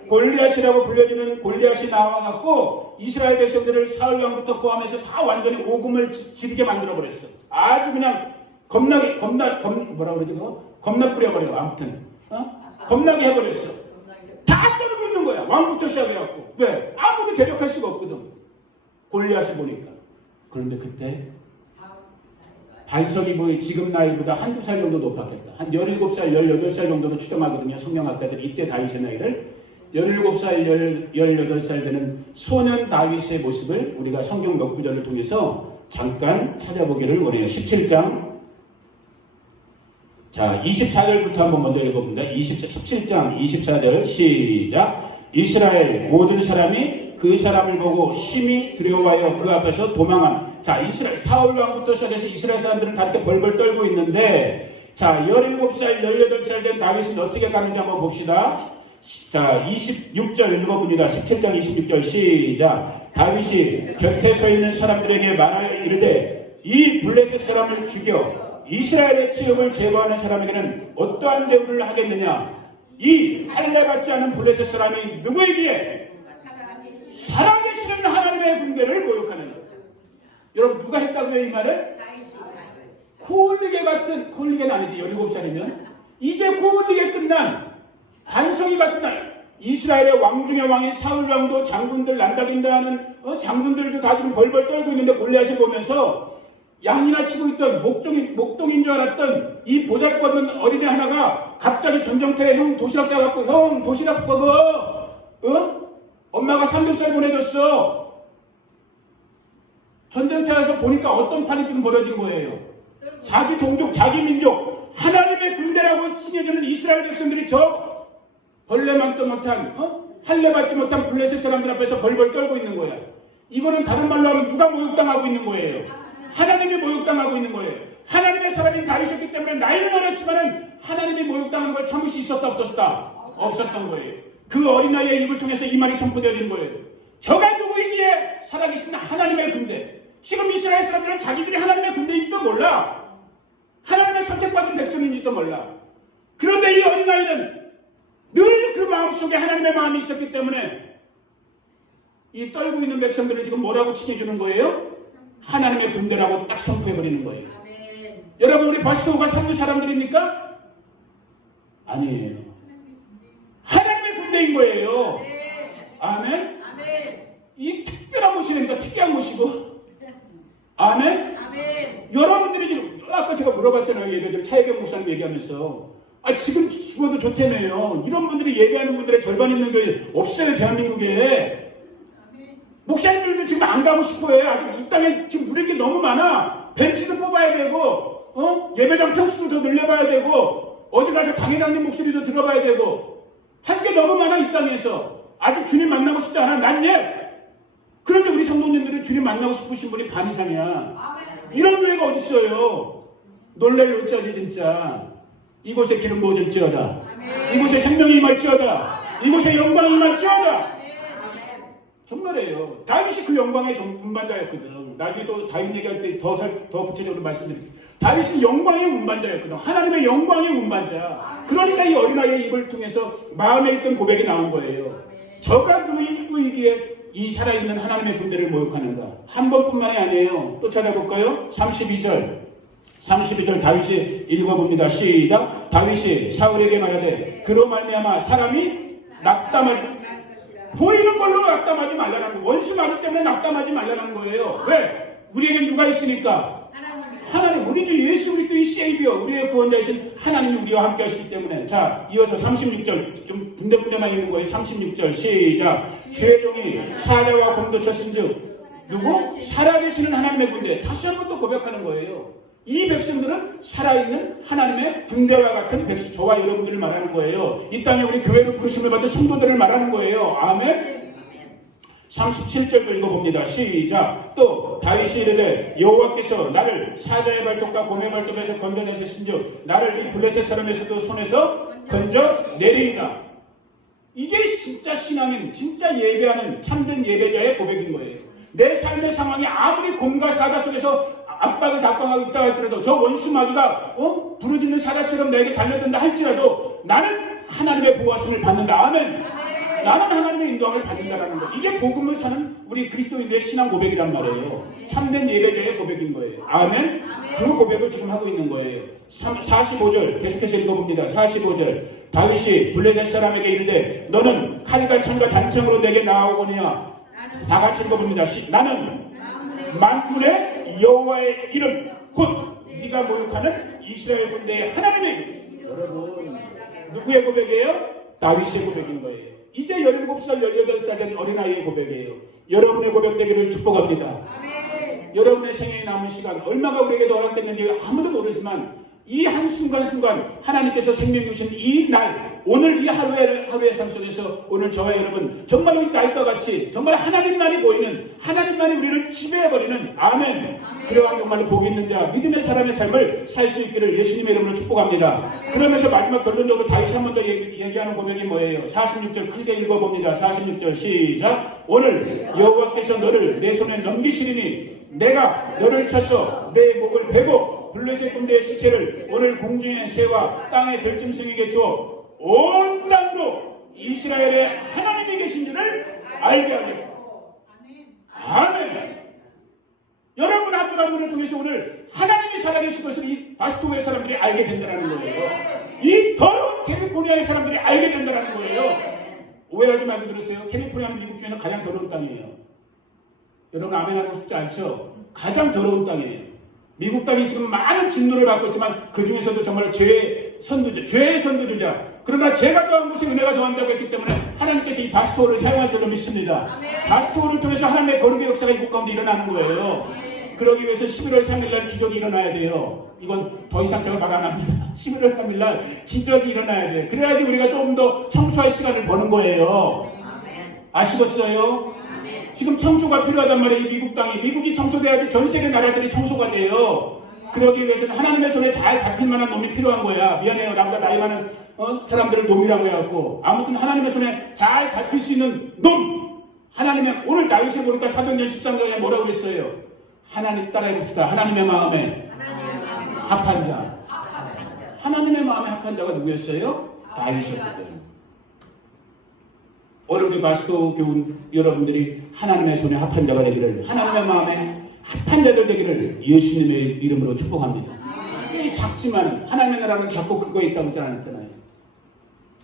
골리앗이라고 불려지는 골리앗이 나와갖고 이스라엘 백성들을 사울 왕부터 포함해서 다 완전히 오금을 지르게 만들어버렸어. 아주 그냥 겁나 뿌려버려. 아무튼 겁나게 해버렸어. 다 떨고 있는 거야. 왕부터 시작해갖고. 왜? 아무도 대적할 수가 없거든. 골리앗을 보니까. 그런데 그때 반석이 뭐 지금 나이보다 한두 살 정도 높았겠다. 한 17살, 18살 정도로 추정하거든요. 성경학자들이 이때 다윗의 나이를. 17살, 18살 되는 소년 다윗의 모습을 우리가 성경 몇 구절을 통해서 잠깐 찾아보기를 원해요. 17장. 자, 24절부터 한번 먼저 읽어봅니다. 17장 24절 시작. 이스라엘 모든 사람이 그 사람을 보고 심히 두려워하여 그 앞에서 도망한. 자, 이스라엘 사울 왕부터 시작해서 이스라엘 사람들은 다 이렇게 벌벌 떨고 있는데 자, 17살, 18살 된 다윗은 어떻게 가는지 한번 봅시다. 자, 26절 읽어봅니다. 17장 26절 시작. 다윗이 곁에 서 있는 사람들에게 말하여 이르되 이 블레셋 사람을 죽여 이스라엘의 지역을 제거하는 사람에게는 어떠한 대우를 하겠느냐. 이 할례 받지 않은 블레셋 사람이 누구에게? 살아계시는 하나님의 군대를 모욕하느냐. 여러분 누가 했다고요 이 말을? 코올리게는 아니지. 17살이면 이제 코올리게 끝난 반성이 같은 날 이스라엘의 왕 중의 왕인 사울 왕도 장군들 난다긴다 하는 장군들도 다 지금 벌벌 떨고 있는데 골리앗을 보면서 양이나 치고 있던 목동인 줄 알았던 이 보잘것없는 어린애 하나가 갑자기 전쟁터에 형 도시락 싸갖고 형 도시락 먹어. 엄마가 삼겹살 보내줬어. 전쟁터에서 보니까 어떤 판이 좀 벌어진 거예요. 자기 동족, 자기 민족, 하나님의 군대라고 칭해지는 이스라엘 백성들이 저 벌레만도 못한, 할례 받지 못한 블레셋 사람들 앞에서 벌벌 떨고 있는 거야. 이거는 다른 말로 하면 누가 모욕당하고 있는 거예요? 하나님이 모욕당하고 있는 거예요. 하나님의 사람인 다윗이었기 때문에 나이는 어렸지만은 하나님이 모욕당하는 걸 참을 수 있었다 없었다? 없었던 거예요. 그 어린아이의 입을 통해서 이 말이 선포되는 거예요. 저가 누구이기에 살아계신 하나님의 군대. 지금 이스라엘 사람들은 자기들이 하나님의 군대인지도 몰라. 하나님의 선택받은 백성인지도 몰라. 그런데 이 어린아이는 늘 그 마음속에 하나님의 마음이 있었기 때문에 이 떨고 있는 백성들을 지금 뭐라고 칭해주는 거예요? 하나님의 군대라고 딱 선포해버리는 거예요. 아멘. 여러분, 우리 바스토가 섬길 사람들입니까? 아니에요. 하나님의 군대인 거예요. 아멘. 아멘. 이 특별한 모시니까 특이한 모시고. 아멘. 아멘. 여러분들이 지금 아까 제가 물어봤잖아요. 예배들 차혜경 목사님 얘기하면서 지금 죽어도 좋다며요. 이런 분들이 예배하는 분들의 절반 있는 교회 없어요, 대한민국에. 목사님들도 지금 안 가고 싶어요. 아직 이 땅에 지금 누릴 게 너무 많아. 벤치도 뽑아야 되고, 예배당 평수도 더 늘려봐야 되고, 어디 가서 당회장님 목소리도 들어봐야 되고, 할 게 너무 많아, 이 땅에서. 아직 주님 만나고 싶지 않아? 난 예. 그런데 우리 성도님들은 주님 만나고 싶으신 분이 반 이상이야. 이런 교회가 어딨어요? 놀랄 노짜지 진짜. 이곳에 기름 부어질지어다. 이곳에 생명이 임할지어다. 이곳에 영광이 임할지어다. 정말이에요. 다윗이 그 영광의 운반자였거든. 나중에 또 다윗 얘기할 때 더 구체적으로 말씀드릴게요. 다윗은 영광의 운반자였거든. 하나님의 영광의 운반자. 그러니까 이 어린아이의 입을 통해서 마음에 있던 고백이 나온 거예요. 저가 누구이기에 이 살아있는 하나님의 군대를 모욕하는가? 한 번뿐만이 아니에요. 또 찾아볼까요? 32절 다윗이 읽어봅니다. 시작. 다윗이 사울에게 말하되 그로 말미암아 사람이 낙담하지 보이는 걸로 낙담하지 말라는 거. 원수 마귀 때문에 낙담하지 말라는 거예요. 왜? 우리에겐 누가 있으니까? 하나님. 우리 주 예수 그리스도의 세이비어, 우리의 구원자이신 하나님이 우리와 함께 하시기 때문에. 자, 이어서 36절 좀 군데군데만 읽는 거예요. 36절 시작. 주의 종이 사자와 곰도 쳤은즉 누구? 살아계시는 하나님의 군대. 다시 한번 또 고백하는 거예요. 이 백성들은 살아있는 하나님의 군대와 같은 백성, 저와 여러분들을 말하는 거예요. 이 땅에 우리 교회로 부르심을 받은 성도들을 말하는 거예요. 아멘. 37절도 읽어봅니다. 시작. 또 다윗이 이르되 여호와께서 나를 사자의 발톱과 곰의 발톱에서 건져내셨은즉 나를 이 블레셋 사람에서도 손에서 건져내리이다. 이게 진짜 신앙인, 진짜 예배하는 참된 예배자의 고백인 거예요. 내 삶의 상황이 아무리 곰과 사자 속에서 압박을 작성하고 있다 할지라도, 저 원수 마귀가 부르짖는 사자처럼 내게 달려든다 할지라도 나는 하나님의 보호하심을 받는다. 아멘. 나는 하나님의 인도함을 받는다라는 거. 이게 복음을 사는 우리 그리스도인들의 신앙 고백이란 말이에요. 참된 예배자의 고백인 거예요. 아멘. 그 고백을 지금 하고 있는 거예요. 45절 계속해서 읽어봅니다. 45절 다윗이 블레셋 사람에게 이르되 너는 칼과 창과 단창으로 내게 나아오거니와. 다 같이 읽어봅니다. 나는 만군의 여호와의 이름 곧 네가 모욕하는 이스라엘 군대의 하나님의. 여러분, 누구의 고백이에요? 다윗의 고백인 거예요. 이제 17살, 18살 된 어린아이의 고백이에요. 여러분의 고백되기를 축복합니다. 아멘. 여러분의 생애에 남은 시간 얼마가 우리에게 더 허락됐는지 아무도 모르지만 이 한순간순간 하나님께서 생명 주신 이 날, 오늘 이 하루의 삶 속에서 오늘 저와 여러분 정말로 이 날과 같이 정말 하나님만이 보이는, 하나님만이 우리를 지배해버리는 아멘. 그러한 정말로 복이 있는 자, 믿음의 사람의 삶을 살 수 있기를 예수님의 이름으로 축복합니다. 그러면서 마지막 결론적으로 다시 한 번 더 얘기하는 고백이 뭐예요? 46절 크게 읽어봅니다. 46절 시작. 오늘 여호와께서 너를 내 손에 넘기시리니 내가 너를 쳐서 내 목을 베고 블레셋 군대의 시체를 오늘 공중의 새와 땅의 들짐승에게 주어 온 땅으로 이스라엘의 하나님이 계신 줄을 알게 하겠다. 아멘. 여러분 한 분 한 분을 통해서 오늘 하나님이 살아계신 것을 이 바스토의 사람들이 알게 된다는 거예요. 이 더러운 캘리포니아의 사람들이 알게 된다는 거예요. 오해하지 말고 들으세요. 캘리포니아는 미국 중에서 가장 더러운 땅이에요. 여러분 아멘하고 싶지 않죠? 가장 더러운 땅이에요. 미국 땅이 지금 많은 진노를 받고 있지만 그 중에서도 정말 죄의 선두주자. 그러나 죄가 더한 곳에 은혜가 더한다고 했기 때문에 하나님께서 이 바스토를 사용할 줄로 믿습니다. 바스토를 통해서 하나님의 거룩의 역사가 이곳 가운데 일어나는 거예요. 그러기 위해서 11월 3일날 기적이 일어나야 돼요. 이건 더 이상 제가 말 안 합니다. 11월 3일날 기적이 일어나야 돼요. 그래야지 우리가 조금 더 청소할 시간을 버는 거예요. 아시겠어요? 지금 청소가 필요하단 말이에요. 미국 땅이. 미국이 청소돼야지 전 세계 나라들이 청소가 돼요. 그러기 위해서는 하나님의 손에 잘 잡힐 만한 놈이 필요한 거야. 미안해요. 나보다 나이 많은 사람들을 놈이라고 해갖고. 아무튼 하나님의 손에 잘 잡힐 수 있는 놈. 하나님의, 오늘 다윗에 보니까 사도행전 13장에 뭐라고 했어요? 하나님 따라해봅시다. 하나님의 마음에 합한 자. 하나님의 마음에 합한 자가 누구였어요? 다윗이었거든요. 오늘 우리 바스토 교훈 여러분들이 하나님의 손에 합한 자가 되기를, 하나님의 마음에 합한 자들 되기를 예수님의 이름으로 축복합니다. 이 작지만 하나님의 나라는 작고 큰 거에 있다고 전하잖아요.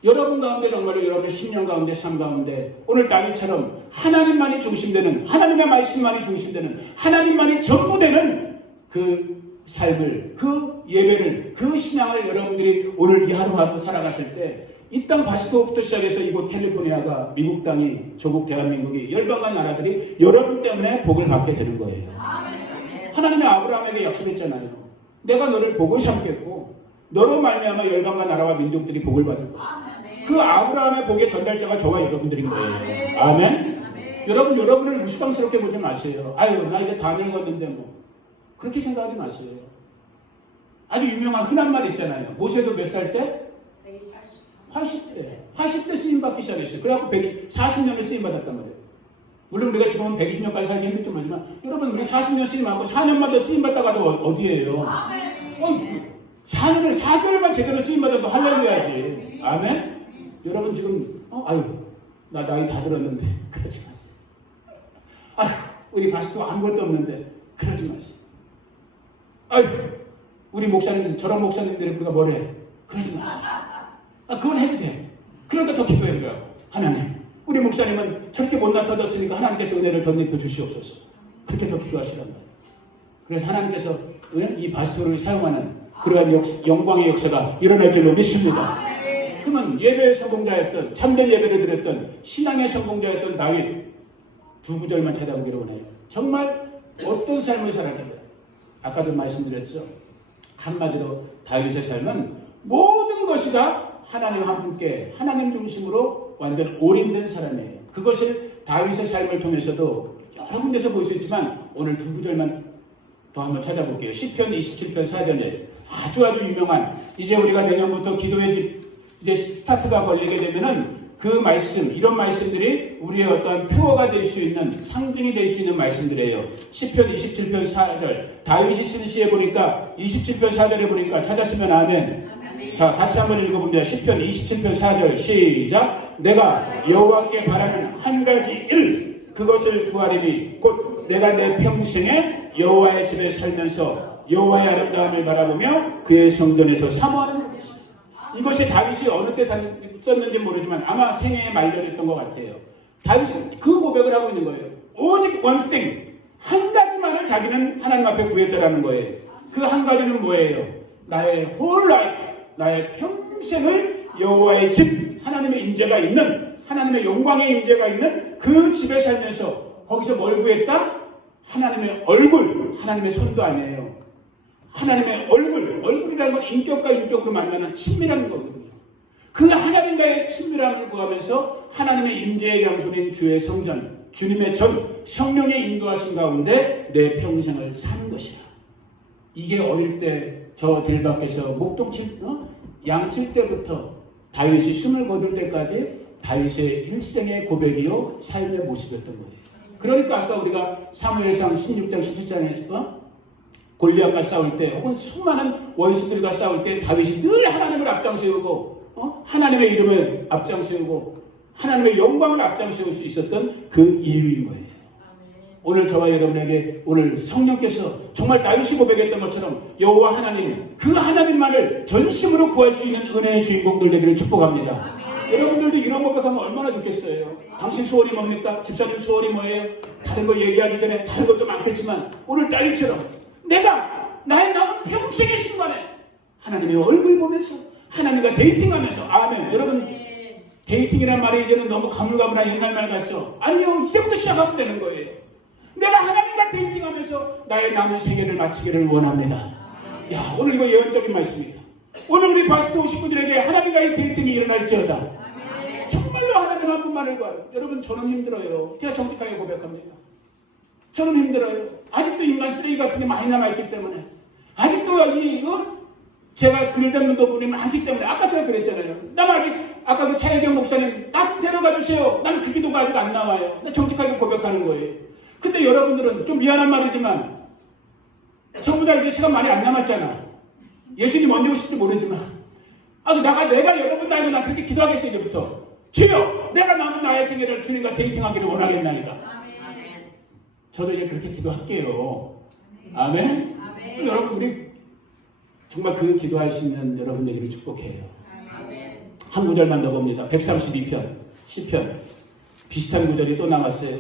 여러분 가운데 정말로 여러분의 10년 가운데, 삶 가운데 오늘 다윗처럼 하나님만이 중심되는, 하나님의 말씀만이 중심되는, 하나님만이 전부되는 그 삶을, 그 예배를, 그 신앙을 여러분들이 오늘 이 하루하루 살아갔을 때 이 땅 바스코부터 시작해서 이곳 캘리포니아가, 미국 땅이, 조국 대한민국이, 열방과 나라들이 여러분 때문에 복을 받게 되는 거예요. 하나님의 아브라함에게 약속했잖아요. 내가 너를 복을 삼겠고 너로 말미암아 열방과 나라와 민족들이 복을 받을 것이다. 그 아브라함의 복의 전달자가 저와 여러분들인 거예요. 아멘. 여러분, 여러분을 우스꽝스럽게 보지 마세요. 아유, 나 이제 다 늙었는데 뭐. 그렇게 생각하지 마세요. 아주 유명한 흔한 말 있잖아요. 모세도 몇 살 때? 80대 쓰임받기 시작했어요. 그래갖고 40년을 쓰임받았단 말이에요. 물론 우리가 지금은 120년까지 살기 힘들지 모르지만, 여러분, 우리 40년 쓰임하고 4년만 더 쓰임받다가도 어디예요? 4개월만 제대로 쓰임받아도 할렐루야지. 아멘? 여러분 지금, 아유, 나 나이 다 들었는데, 그러지 마세요. 아유, 우리 바스토 아무것도 없는데, 그러지 마세요. 아유, 우리 목사님, 저런 목사님들이 우리가 뭐래? 그러지 마세요. 그건 해도 돼. 그러니까 더 기도해요. 거야. 하나님, 우리 목사님은 저렇게 못나 터졌으니까 하나님께서 은혜를 덧입혀 주시옵소서. 그렇게 더 기도하시란 말이에요. 그래서 하나님께서 이 바스토를 사용하는 그러한 영광의 역사가 일어날 줄로 믿습니다. 그러면 예배의 성공자였던, 참된 예배를 드렸던, 신앙의 성공자였던 다윗 두 구절만 찾아보기로 원해요. 정말 어떤 삶을 살았길래? 아까도 말씀드렸죠. 한마디로 다윗의 삶은 모든 것이 다 하나님 한 분께, 하나님 중심으로 완전 올인된 사람이에요. 그것을 다윗의 삶을 통해서도 여러 군데서 볼 수 있지만 오늘 두 구절만 더 한번 찾아볼게요. 시편 27편 4절에 아주 유명한, 이제 우리가 내년부터 기도의 집 이제 스타트가 걸리게 되면은 그 말씀, 이런 말씀들이 우리의 어떤 표어가 될 수 있는, 상징이 될 수 있는 말씀들이에요. 시편 27편 4절, 다윗이 쓴 시에 보니까 27편 4절에 보니까, 찾았으면 아멘. 자, 같이 한번 읽어봅니다. 시편 27편 4절 시작. 내가 여호와께 바라는 한 가지 일, 그것을 구하리니 곧 내가 내 평생에 여호와의 집에 살면서 여호와의 아름다움을 바라보며 그의 성전에서 사모하는 것입니다. 이것이 다윗이 어느 때 썼는지 모르지만 아마 생애에 말년했던 것 같아요. 다윗은 그 고백을 하고 있는 거예요. 오직 one thing, 한 가지만을 자기는 하나님 앞에 구했다라는 거예요. 그 한 가지는 뭐예요? 나의 whole life, 나의 평생을 여호와의 집, 하나님의 임재가 있는, 하나님의 영광의 임재가 있는 그 집에 살면서 거기서 뭘 구했다? 하나님의 얼굴, 하나님의 손도 아니에요. 하나님의 얼굴이라는 건 인격과 인격으로 만나는 친밀한 거거든요. 그 하나님과의 친밀함을 구하면서 하나님의 임재의 장소인 주의 성전, 주님의 전, 성령의 인도하신 가운데 내 평생을 사는 것이야. 이게 어릴 때 저 들밖에서 목동 양칠 때부터 다윗이 숨을 거둘 때까지 다윗의 일생의 고백이요 삶의 모습이었던 거예요. 그러니까 아까 우리가 사무엘상 16장 17장에서 골리앗과 싸울 때, 혹은 수많은 원수들과 싸울 때 다윗이 늘 하나님을 앞장세우고 하나님의 이름을 앞장세우고 하나님의 영광을 앞장세울 수 있었던 그 이유인 거예요. 오늘 저와 여러분에게 오늘 성령께서 정말 다윗이 고백했던 것처럼 여호와 하나님, 그 하나님만을 전심으로 구할 수 있는 은혜의 주인공들 되기를 축복합니다. 여러분들도 이런 고백하면 얼마나 좋겠어요. 당신 소원이 뭡니까? 집사님 소원이 뭐예요? 다른 거 얘기하기 전에 다른 것도 많겠지만 오늘 다윗처럼 내가 나의 남은 평생의 순간에 하나님의 얼굴 보면서 하나님과 데이팅하면서, 아멘. 여러분, 데이팅이란 말이 이제는 너무 가물가물한 옛날 말 같죠? 아니요, 이제부터 시작하면 되는 거예요. 내가 하나님과 데이팅하면서 나의 남은 세계를 마치기를 원합니다. 야, 오늘 이거 예언적인 말씀입니다. 오늘 우리 바스토 식구들에게 하나님과의 데이팅이 일어날지어다. 정말로 하나님 한 분만을 구하라. 여러분, 저는 힘들어요. 제가 정직하게 고백합니다. 저는 힘들어요. 아직도 인간 쓰레기 같은 게 많이 남아있기 때문에. 아직도 제가 글 듣는 부분이 많기 때문에 아까 제가 그랬잖아요. 난 아직 아까 그 차혜경 목사님 나 좀 데려가 주세요. 나는 그 기도가 아직 안 나와요. 나 정직하게 고백하는 거예요. 근데 여러분들은 좀 미안한 말이지만 전부 다 이제 시간 많이 안 남았잖아. 예수님 언제 오실지 모르지만 내가 여러분 나이면 나 그렇게 기도하겠어요. 이제부터 주여 내가 남은 나의 생애를 주님과 데이팅하기를 원하겠나이다. 아멘. 저도 이제 그렇게 기도할게요. 아멘. 여러분 우리 정말 그 기도할 수 있는 여러분들을 축복해요. 아멘. 한 구절만 더 봅니다. 132편 시편 비슷한 구절이 또 나왔어요.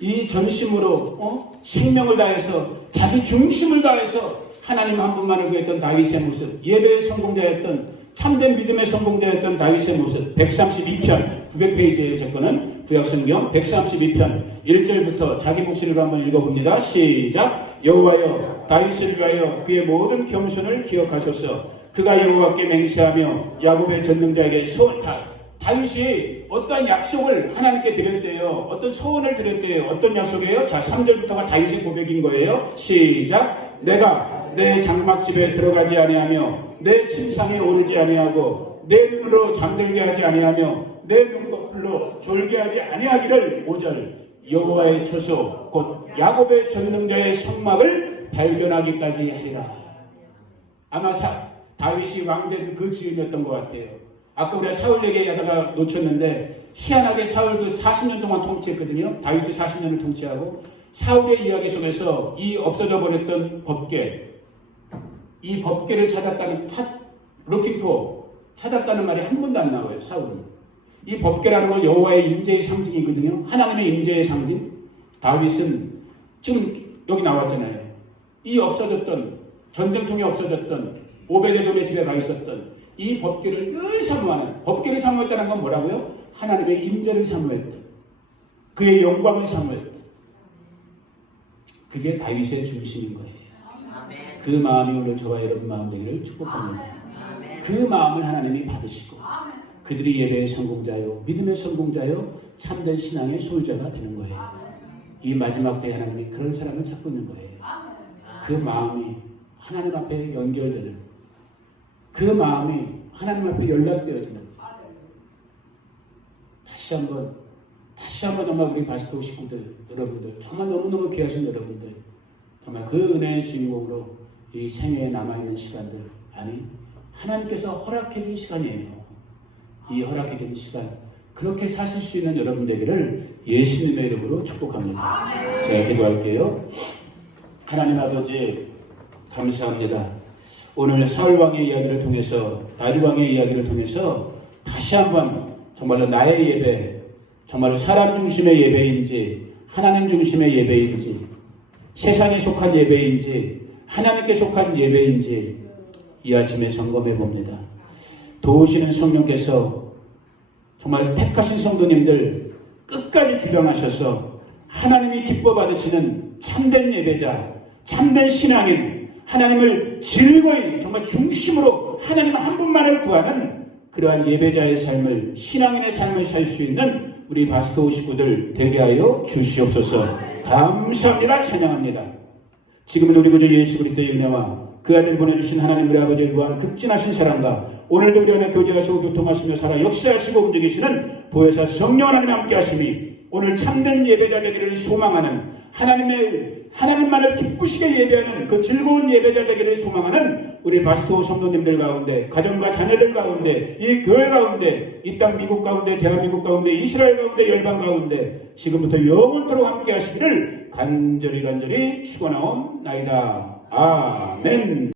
이 전심으로 생명을 다해서 자기 중심을 다해서 하나님 한 분만을 구했던 다윗의 모습, 예배의 성공자였던 참된 믿음의 성공자였던 다윗의 모습. 132편 900페이지에 적거는 구약성경 132편 1절부터 자기 목소리로 한번 읽어봅니다. 시작. 여호와여 다윗을 위하여 그의 모든 겸손을 기억하소서. 그가 여호와께 맹세하며 야곱의 전능자에게 다윗이 어떠한 약속을 하나님께 드렸대요. 어떤 소원을 드렸대요. 어떤 약속이에요? 자, 3절부터가 다윗의 고백인 거예요. 시작. 내가 내 장막집에 들어가지 아니하며 내 침상에 오르지 아니하고 내 눈으로 잠들게 하지 아니하며 내 눈꺼풀로 졸게 하지 아니하기를 5절 여호와의 처소 곧 야곱의 전능자의 성막을 발견하기까지 하리라. 아마 다윗이 왕된 그 주인이었던 것 같아요. 아까 우리가 사울 얘기하다가 놓쳤는데 희한하게 사울도 40년 동안 통치했거든요. 다윗도 40년을 통치하고 사울의 이야기 속에서 이 없어져 버렸던 법궤, 이 법궤를 찾았다는 찾았다는 말이 한 번도 안 나와요. 사울은. 이 법궤라는 건 여호와의 임재의 상징이거든요. 하나님의 임재의 상징. 다윗은 지금 여기 나왔잖아요. 이 없어졌던 전쟁통에 없어졌던 오베데돔의 집에 가 있었던 이 법궤를 늘 사모하는, 법궤를 사모했다는 건 뭐라고요? 하나님의 임재를 사모했던, 그의 영광을 사모했던, 그게 다윗의 중심인 거예요. 아멘. 그 마음이 오늘 저와 여러분 마음 되기를 축복합니다. 아멘. 그 마음을 하나님이 받으시고 그들이 예배의 성공자요, 믿음의 성공자요, 참된 신앙의 소유자가 되는 거예요. 이 마지막 때에 하나님이 그런 사람을 찾고 있는 거예요. 그 마음이 하나님 앞에 연결되는, 그 마음이 하나님 앞에 연락되어지는, 다시 한번 정말 우리 바스토 식구들 여러분들, 정말 너무너무 귀하신 여러분들, 정말 그 은혜의 주인공으로 이 생애에 남아있는 시간들, 하나님께서 허락해 준 시간이에요. 이 허락해 준 시간, 그렇게 사실 수 있는 여러분 되기를 예수님의 이름으로 축복합니다. 제가 기도할게요. 하나님 아버지 감사합니다. 오늘 사울 왕의 이야기를 통해서, 다윗 왕의 이야기를 통해서 다시 한번 정말로 나의 예배, 정말로 사람 중심의 예배인지 하나님 중심의 예배인지, 세상에 속한 예배인지 하나님께 속한 예배인지 이 아침에 점검해 봅니다. 도우시는 성령께서 정말 택하신 성도님들 끝까지 주장하셔서 하나님이 기뻐 받으시는 참된 예배자, 참된 신앙인, 하나님을 즐거이 정말 중심으로 하나님 한 분만을 구하는 그러한 예배자의 삶을, 신앙인의 삶을 살 수 있는 우리 바스토 식구들 되게 하여 주시옵소서. 감사합니다. 찬양합니다. 지금은 우리 구주 예수 그리스도의 은혜와 그 아들 보내주신 하나님 우리 아버지의 무한 극진하신 사랑과 오늘도 우리 안에 교제하시고 교통하시며 살아 역사하시고 움직이시는 보혜사 성령 하나님 함께 하심이 오늘 참된 예배자 되기를 소망하는, 하나님만을 기쁘시게 예배하는 그 즐거운 예배자 되기를 소망하는 우리 바스토 성도님들 가운데, 가정과 자녀들 가운데, 이 교회 가운데, 이 땅 미국 가운데, 대한민국 가운데, 이스라엘 가운데, 열방 가운데 지금부터 영원토록 함께 하시기를 간절히 축원하옵나이다. 아멘.